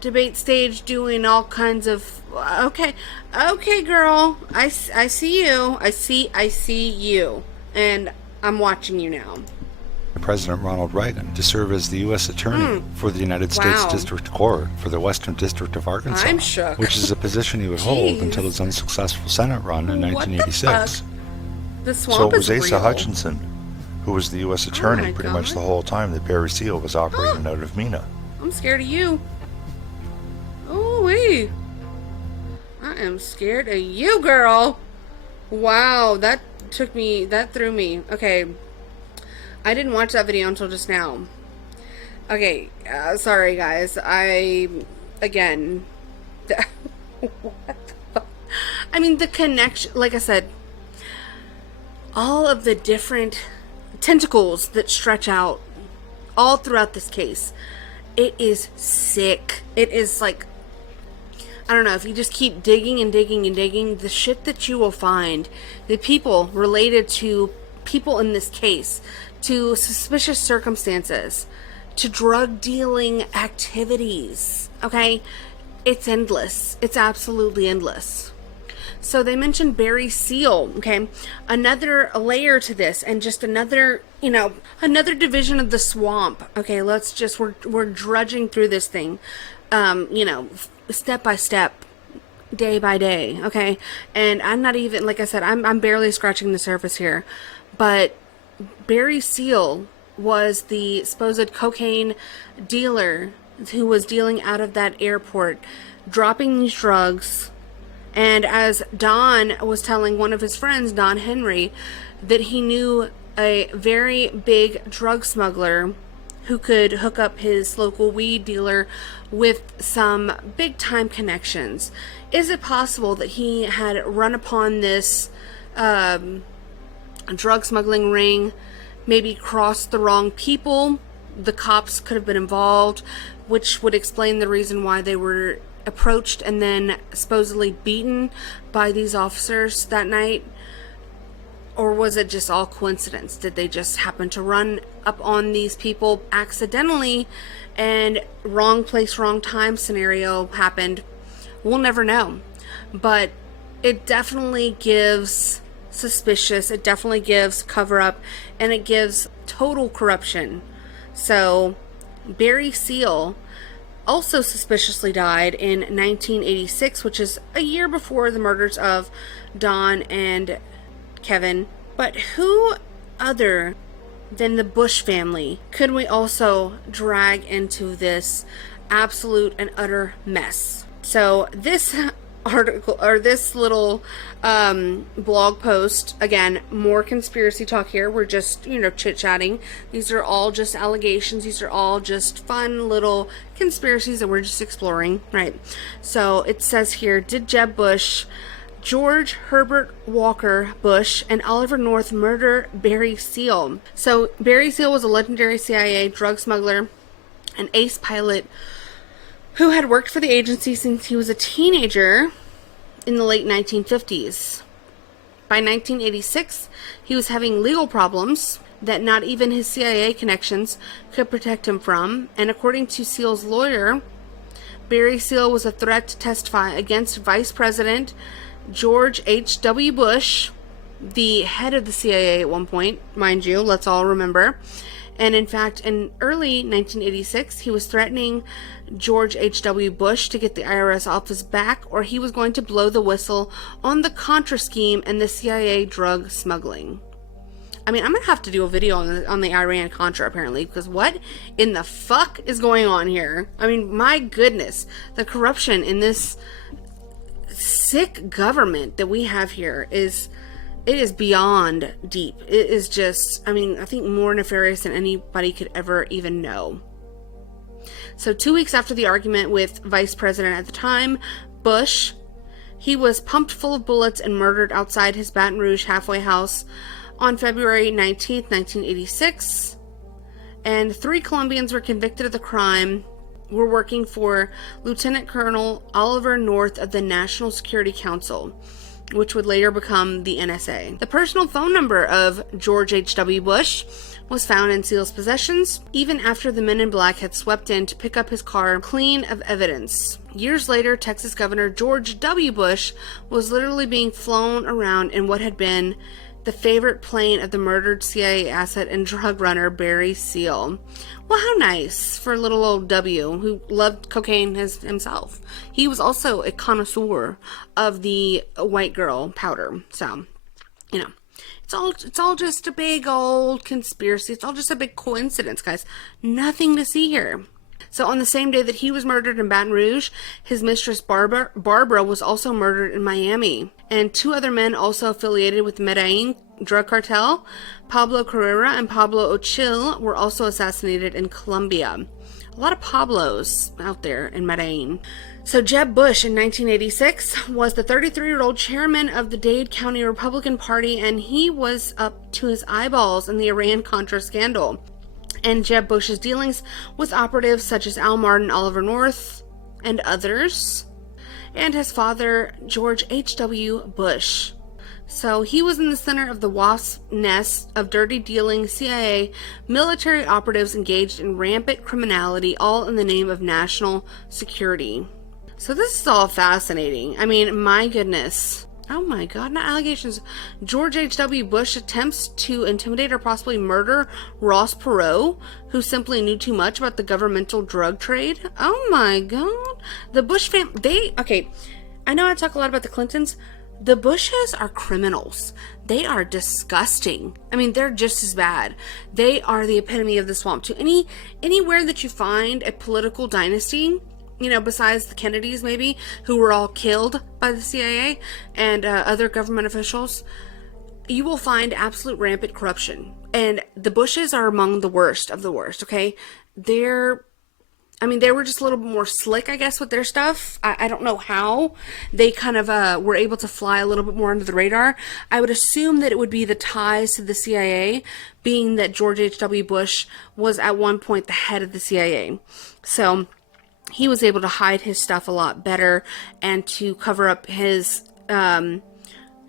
debate stage doing all kinds of... Okay, girl. I see you. I see you. And I'm watching you now. President Ronald Reagan to serve as the U.S. Attorney for the United States District Court for the Western District of Arkansas, I'm shook. which is a position he would hold until his unsuccessful Senate run in 1986. The swamp So it was is Asa real. Hutchinson who was the U.S. Attorney my pretty much God. the whole time that Barry Seal was operating out of Mena. I'm scared of you. Oh, wait. I am scared of you, girl. Wow, that threw me. Okay. I didn't watch that video until just now. Okay, sorry guys. Again, what the fuck? I mean, the connection, like I said, all of the different tentacles that stretch out all throughout this case, it is sick. It is like, I don't know, if you just keep digging and digging and digging, the shit that you will find, the people related to people in this case, to suspicious circumstances, to drug dealing activities, okay? It's endless. It's absolutely endless. So they mentioned Barry Seal, okay? Another layer to this, and just another, another division of the swamp. Okay, we're drudging through this thing, step by step, day by day, okay? And I'm not even, like I said, I'm barely scratching the surface here, but Barry Seal was the supposed cocaine dealer who was dealing out of that airport, dropping these drugs. And as Don was telling one of his friends, Don Henry, that he knew a very big drug smuggler who could hook up his local weed dealer with some big time connections. Is it possible that he had run upon this drug smuggling ring, maybe crossed the wrong people? The cops could have been involved, which would explain the reason why they were approached and then supposedly beaten by these officers that night. Or was it just all coincidence? Did they just happen to run up on these people accidentally and wrong place, wrong time scenario happened? We'll never know. But it definitely gives suspicious, it definitely gives cover up, and it gives total corruption. So Barry Seal also suspiciously died in 1986, which is a year before the murders of Don and Kevin. But who other than the Bush family could we also drag into this absolute and utter mess? So this article, or this little blog post, again, more conspiracy talk here, we're just chit-chatting. These are all just allegations, these are all just fun little conspiracies that we're just exploring, right? So it says here, did Jeb Bush, George Herbert Walker Bush, and Oliver North murder Barry Seal? So Barry Seal was a legendary CIA drug smuggler, an ace pilot who had worked for the agency since he was a teenager in the late 1950s. By 1986, he was having legal problems that not even his CIA connections could protect him from, and according to Seal's lawyer, Barry Seal was a threat to testify against Vice President George H.W. Bush, the head of the CIA at one point, mind you, let's all remember, And in fact, in early 1986, he was threatening George H.W. Bush to get the IRS off his back, or he was going to blow the whistle on the Contra scheme and the CIA drug smuggling. I mean, I'm going to have to do a video on the Iran-Contra, apparently, because what in the fuck is going on here? I mean, my goodness, the corruption in this sick government that we have here is beyond deep. It is just, I mean, I think more nefarious than anybody could ever even know. So 2 weeks after the argument with Vice President at the time, Bush, he was pumped full of bullets and murdered outside his Baton Rouge halfway house on February 19th, 1986. And 3 Colombians were convicted of the crime, were working for Lieutenant Colonel Oliver North of the National Security Council, which would later become the NSA. The personal phone number of George H.W. Bush was found in Seal's possessions, even after the men in black had swept in to pick up his car clean of evidence. Years later, Texas Governor George W. Bush was literally being flown around in what had been the favorite plane of the murdered CIA asset and drug runner Barry Seal. Well, how nice for little old W, who loved cocaine himself. He was also a connoisseur of the white girl powder. So, you know, it's all just a big old conspiracy. It's all just a big coincidence, guys. Nothing to see here. So on the same day that he was murdered in Baton Rouge, his mistress Barbara was also murdered in Miami. And 2 other men also affiliated with the Medellin drug cartel, Pablo Carrera and Pablo Ochil, were also assassinated in Colombia. A lot of Pablos out there in Medellin. So Jeb Bush in 1986 was the 33-year-old chairman of the Dade County Republican Party, and he was up to his eyeballs in the Iran-Contra scandal and Jeb Bush's dealings with operatives such as Al Martin, Oliver North, and others, and his father, George H.W. Bush. So he was in the center of the wasp's nest of dirty dealing CIA military operatives engaged in rampant criminality, all in the name of national security. So this is all fascinating. I mean, my goodness. Oh my God, not allegations. George H.W. Bush attempts to intimidate or possibly murder Ross Perot, who simply knew too much about the governmental drug trade. Oh my God. The Bush family, okay, I know I talk a lot about the Clintons. The Bushes are criminals. They are disgusting. I mean, they're just as bad. They are the epitome of the swamp. To anywhere that you find a political dynasty, you know, besides the Kennedys maybe, who were all killed by the CIA and other government officials, you will find absolute rampant corruption. And the Bushes are among the worst of the worst, okay? They were just a little bit more slick, I guess, with their stuff. I don't know how they kind of were able to fly a little bit more under the radar. I would assume that it would be the ties to the CIA, being that George H.W. Bush was at one point the head of the CIA. So he was able to hide his stuff a lot better and to cover up his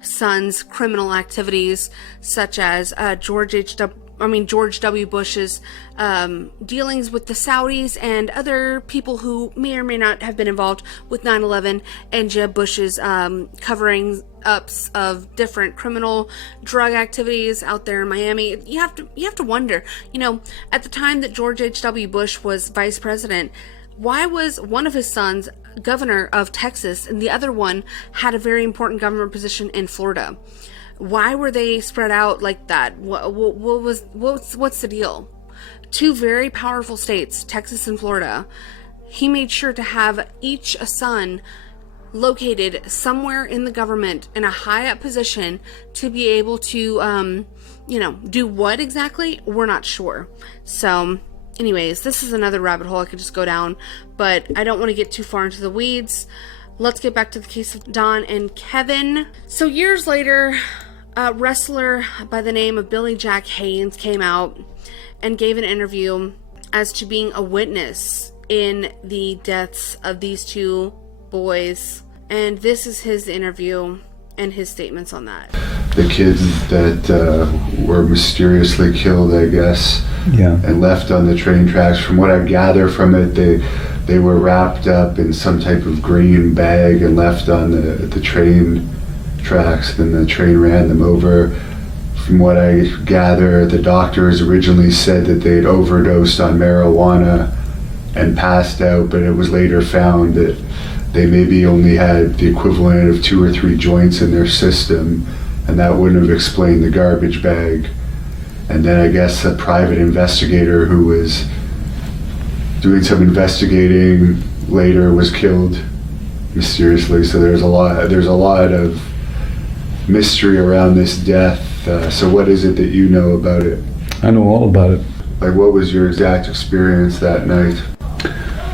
son's criminal activities, such as George W. Bush's dealings with the Saudis and other people who may or may not have been involved with 9/11, and Jeb Bush's covering ups of different criminal drug activities out there in Miami. You have to wonder, you know, at the time that George H.W. Bush was vice president, why was one of his sons governor of Texas and the other one had a very important government position in Florida? Why were they spread out like that? What's the deal? 2 very powerful states, Texas and Florida. He made sure to have each a son located somewhere in the government in a high up position to be able to, do what exactly? We're not sure. So anyways, this is another rabbit hole I could just go down, but I don't want to get too far into the weeds. Let's get back to the case of Don and Kevin. So years later, a wrestler by the name of Billy Jack Haynes came out and gave an interview as to being a witness in the deaths of these 2 boys. And this is his interview and his statements on that. The kids that were mysteriously killed, I guess, and left on the train tracks. From what I gather from it, they were wrapped up in some type of green bag and left on the train tracks. Then the train ran them over From what I gather, the doctors originally said that they'd overdosed on marijuana and passed out, but it was later found that they maybe only had the equivalent of 2 or 3 joints in their system, and that wouldn't have explained the garbage bag. And then I guess a private investigator who was doing some investigating later was killed mysteriously. So there's a lot of mystery around this death. So what is it that you know about it? I know all about it. Like, what was your exact experience that night?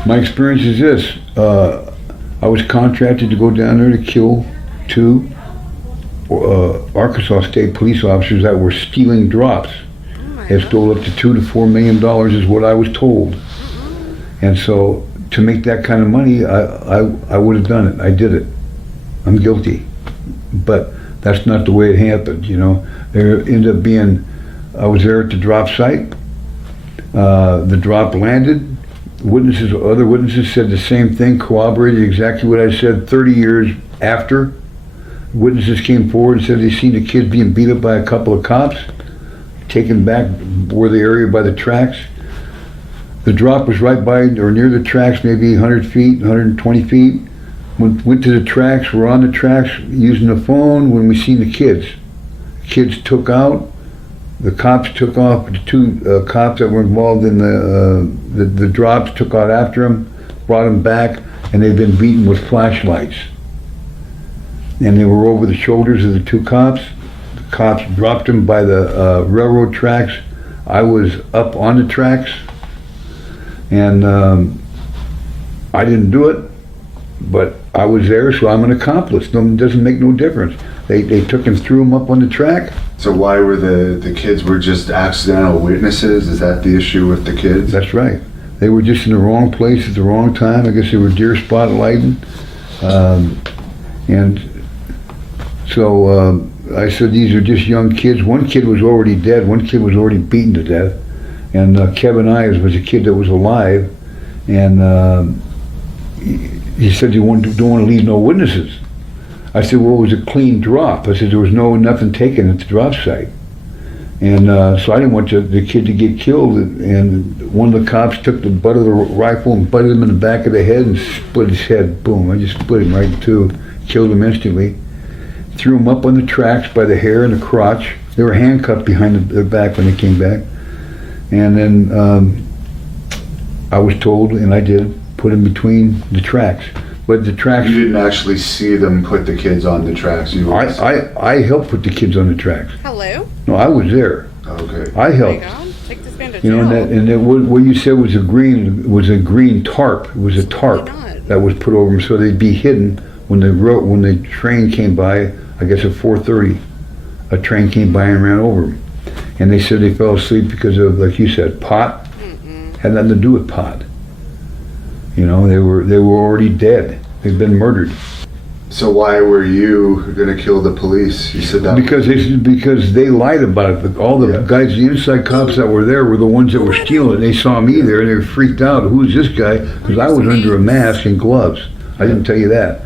My experience is this. I was contracted to go down there to kill 2 Arkansas State police officers that were stealing drops. They stole up to $2 to $4 million is what I was told. And so to make that kind of money, I would have done it. I did it. I'm guilty. But that's not the way it happened, you know. There ended up being, I was there at the drop site. The drop landed. Other witnesses said the same thing, corroborated exactly what I said 30 years after. Witnesses came forward and said they seen the kids being beat up by a couple of cops, taken back where the area by the tracks. The drop was right by or near the tracks, maybe 100 feet, 120 feet. Went to the tracks, we're on the tracks using the phone when we seen the kids. Kids took out, the cops took off, the 2 cops that were involved in the drops took out after them, brought them back, and they've been beaten with flashlights. And they were over the shoulders of the 2 cops. The cops dropped them by the railroad tracks. I was up on the tracks, and I didn't do it, but I was there, so I'm an accomplice. It doesn't make no difference. They took and threw them up on the track. So why were the kids were just accidental witnesses? Is that the issue with the kids? That's right. They were just in the wrong place at the wrong time. I guess they were deer spotlighting. And so I said, these are just young kids. One kid was already dead. One kid was already beaten to death. And Kevin Ives was a kid that was alive. And he said, you don't want to leave no witnesses. I said, well, it was a clean drop. I said, there was nothing taken at the drop site. And so I didn't want the kid to get killed. And one of the cops took the butt of the rifle and butted him in the back of the head and split his head. Boom, I just split him right in 2. Killed him instantly. Threw him up on the tracks by the hair and the crotch. They were handcuffed behind their back when they came back. And then I was told, and I did, put him between the tracks. But the tracks... You didn't actually see them put the kids on the tracks? I helped put the kids on the tracks. Hello? No, I was there. Okay. I helped. Take this man to you know, and what you said was a green tarp. It was a tarp that was put over them so they'd be hidden when the train came by. I guess at 4:30, a train came by and ran over them. And they said they fell asleep because of, like you said, pot. Had nothing to do with pot. You know, they were already dead. They'd been murdered. So why were you going to kill the police? You said that because they lied about it. All the guys, the inside cops that were there were the ones that were stealing. They saw me there and they were freaked out. Who's this guy? Because I was under a mask and gloves. I didn't tell you that.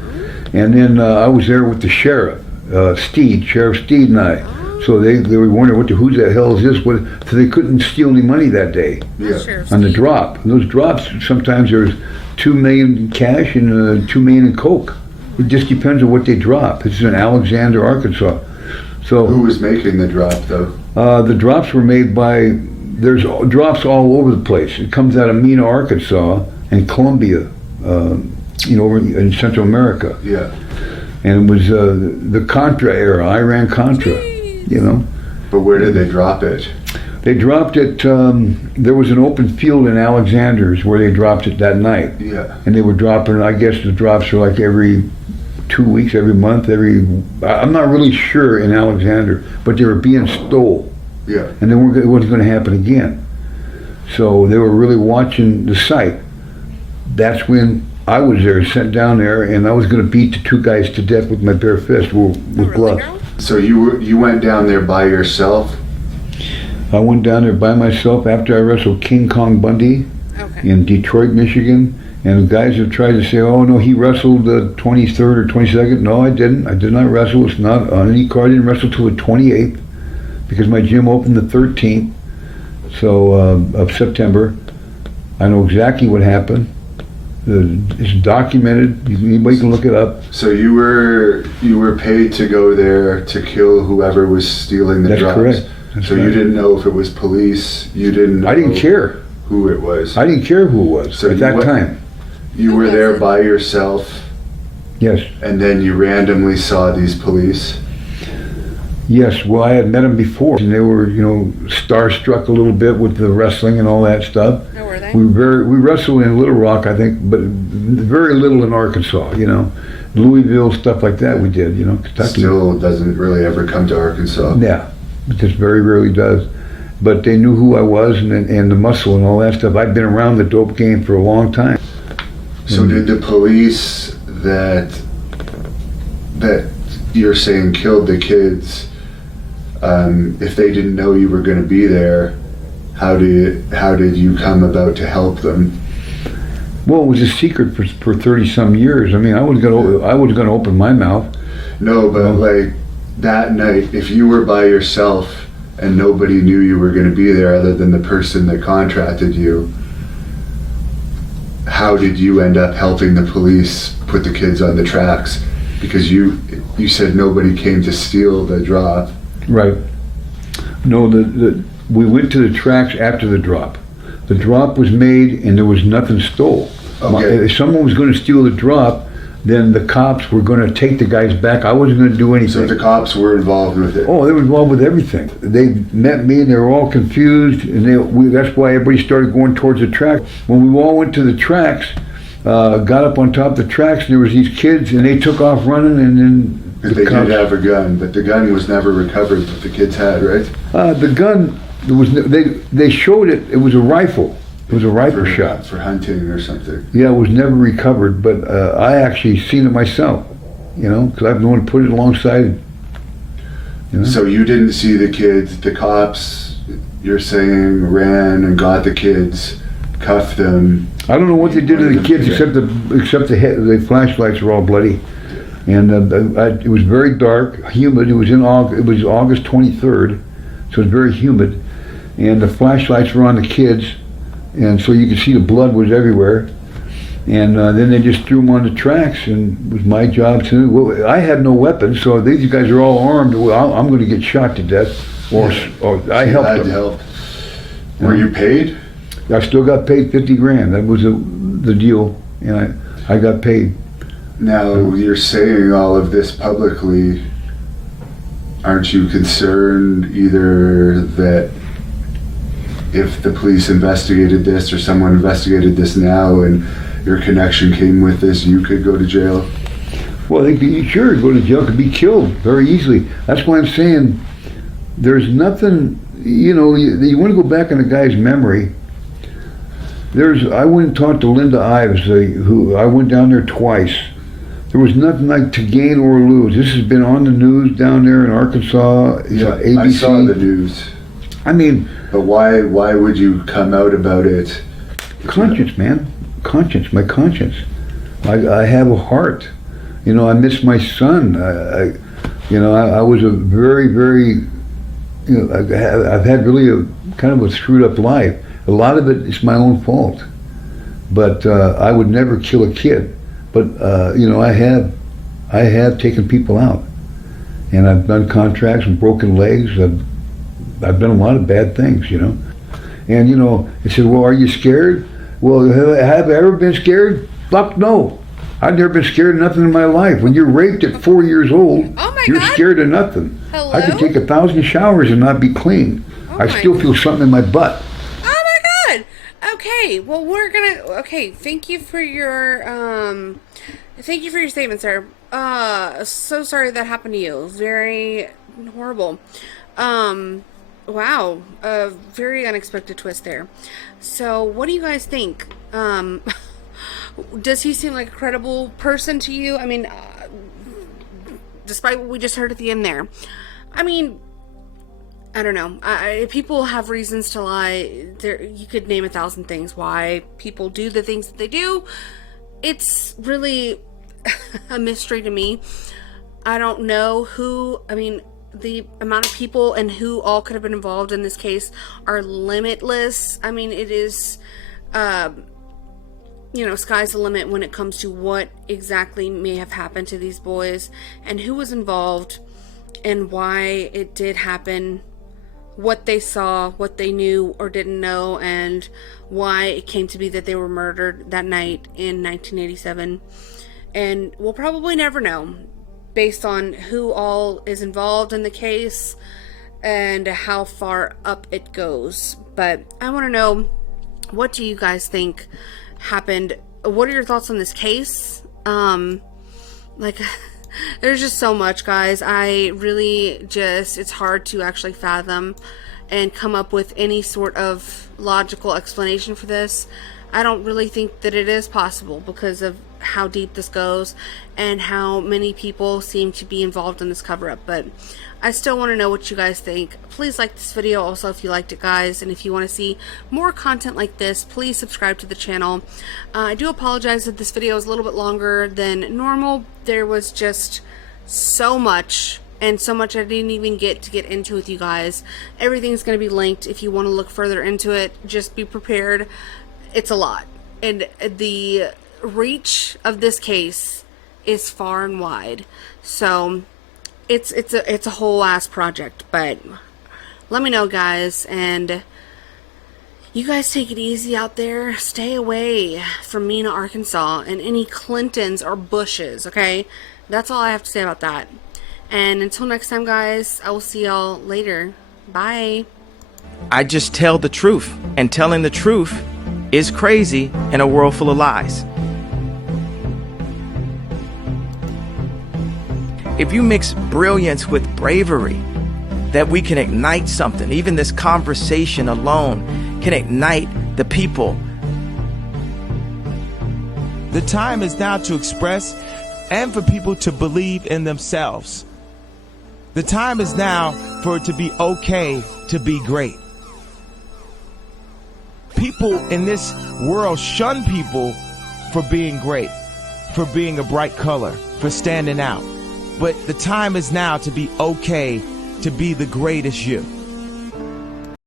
And then I was there with the sheriff, Sheriff Steed and I. So they were wondering who the hell is this? So they couldn't steal any money that day on the drop. And those drops, sometimes there's $2 million in cash and $2 million in coke. It just depends on what they drop. This is in Alexander, Arkansas. So who was making the drop though? The drops were made by, there's drops all over the place. It comes out of Mena, Arkansas and Colombia, over in Central America. Yeah. And it was the Contra era, Iran-Contra, But where did they drop it? They dropped it, there was an open field in Alexander's where they dropped it that night. Yeah. And they were dropping, I guess the drops are like every 2 weeks, every month, I'm not really sure in Alexander, but they were being stole. Yeah. And it wasn't going to happen again. So they were really watching the site. That's when I was there, sent down there, and I was going to beat the 2 guys to death with my bare fist with gloves. So you went down there by yourself? I went down there by myself after I wrestled King Kong Bundy in Detroit, Michigan. And the guys have tried to say, oh no, he wrestled the 23rd or 22nd. No, I didn't. I did not wrestle. It's not on any card. I didn't wrestle till the 28th. because my gym opened the 13th of September. I know exactly what happened. It's documented. Anybody can look it up. So you were paid to go there to kill whoever was stealing the drugs. That's correct. That's so right. You didn't know if it was police. You didn't know. I didn't care who it was. I didn't care who it was at that time. You were there by yourself. Yes. And then you randomly saw these police. Yes, well, I had met them before, and they were, starstruck a little bit with the wrestling and all that stuff. Oh, were they? We wrestled in Little Rock, I think, but very little in Arkansas, Louisville, stuff like that we did, Kentucky. Still doesn't really ever come to Arkansas. Yeah, it just very rarely does. But they knew who I was and the muscle and all that stuff. I'd been around the dope game for a long time. So did the police that you're saying killed the kids, if they didn't know you were going to be there, how did you come about to help them? Well, it was a secret for 30-some years. I mean, I was gonna open my mouth. No, but like that night, if you were by yourself and nobody knew you were going to be there other than the person that contracted you, how did you end up helping the police put the kids on the tracks? Because you said nobody came to steal the drop. Right. No, we went to the tracks after the drop. The drop was made and there was nothing stole. Okay. If someone was going to steal the drop, then the cops were going to take the guys back. I wasn't going to do anything. So the cops were involved with it? Oh, they were involved with everything. They met me and they were all confused, and that's why everybody started going towards the track. When we all went to the tracks, got up on top of the tracks, and there was these kids, and they took off running, and then But they did have a gun, but the gun was never recovered that the kids had, right? The gun, they showed it. It was a rifle. It was a rifle shot for hunting or something. Yeah, it was never recovered, but I actually seen it myself. Because I've known to put it alongside. So you didn't see the kids. The cops, you're saying, ran and got the kids, cuffed them. I don't know what they did to the kids, except the flashlights were all bloody. And it was very dark, humid. It was August 23rd, so it was very humid. And the flashlights were on the kids, and so you could see the blood was everywhere. And then they just threw them on the tracks, and it was my job to. Well, I had no weapons, so these guys are all armed. Well, I'm going to get shot to death, or I helped them. Help. Were you paid? I still got paid $50,000. That was the deal, and I got paid. Now, you're saying all of this publicly. Aren't you concerned either that if the police investigated this or someone investigated this now and your connection came with this, you could go to jail? Well, they could sure go to jail, could be killed very easily. That's why I'm saying there's nothing, you want to go back in a guy's memory. I went and talked to Linda IVES, who I went down there twice. There was nothing like to gain or lose. This has been on the news down there in Arkansas. Yeah, ABC. I saw the news. I mean, but why would you come out about it? Conscience, man. Conscience, my conscience. I have a heart. I miss my son. I was a very, very, I've had really a kind of a screwed up life. A lot of it is my own fault. But I would never kill a kid. But I have taken people out, and I've done contracts and broken legs. I've done a lot of bad things, And they said, "Well, are you scared?" Well, have I ever been scared? Fuck no. I've never been scared of nothing in my life. When you're raped at 4 years old, you're scared of nothing. Hello? I could take 1,000 showers and not be clean. I still feel something in my butt. Oh my God. Okay. Well, thank you for your statement, sir. So sorry that happened to you. Very horrible. Wow. A very unexpected twist there. So, what do you guys think? Does he seem like a credible person to you? I mean, despite what we just heard at the end there. I mean, I don't know. People have reasons to lie. You could name 1,000 things why people do the things that they do. It's really a mystery to me. I don't know who. I mean, the amount of people and who all could have been involved in this case are limitless. I mean, it is, sky's the limit when it comes to what exactly may have happened to these boys and who was involved and why it did happen, what they saw, what they knew or didn't know, and why it came to be that they were murdered that night in 1987. And we'll probably never know, based on who all is involved in the case and how far up it goes. But I want to know, what do you guys think happened? What are your thoughts on this case? There's just so much, guys. I really just, it's hard to actually fathom and come up with any sort of logical explanation for this. I don't really think that it is possible because of how deep this goes and how many people seem to be involved in this cover-up. But I still want to know what you guys think. Please like this video also if you liked it, guys, and if you want to see more content like this, please subscribe to the channel. I do apologize that this video is a little bit longer than normal. There was just so much, and so much I didn't even get to get into with you guys. Everything's going to be linked if you want to look further into it. Just be prepared. It's a lot, and the reach of this case is far and wide, so it's a whole ass project. But let me know, guys, and you guys take it easy out there. Stay away from Mena, Arkansas, and any Clintons or Bushes, okay? That's all I have to say about that. And until next time, guys, I will see y'all later. Bye. I just tell the truth, and telling the truth is crazy in a world full of lies. If you mix brilliance with bravery, that we can ignite something. Even this conversation alone can ignite the people. The time is now to express and for people to believe in themselves. The time is now for it to be okay to be great. People in this world shun people for being great, for being a bright color, for standing out. But the time is now to be okay to be the greatest you.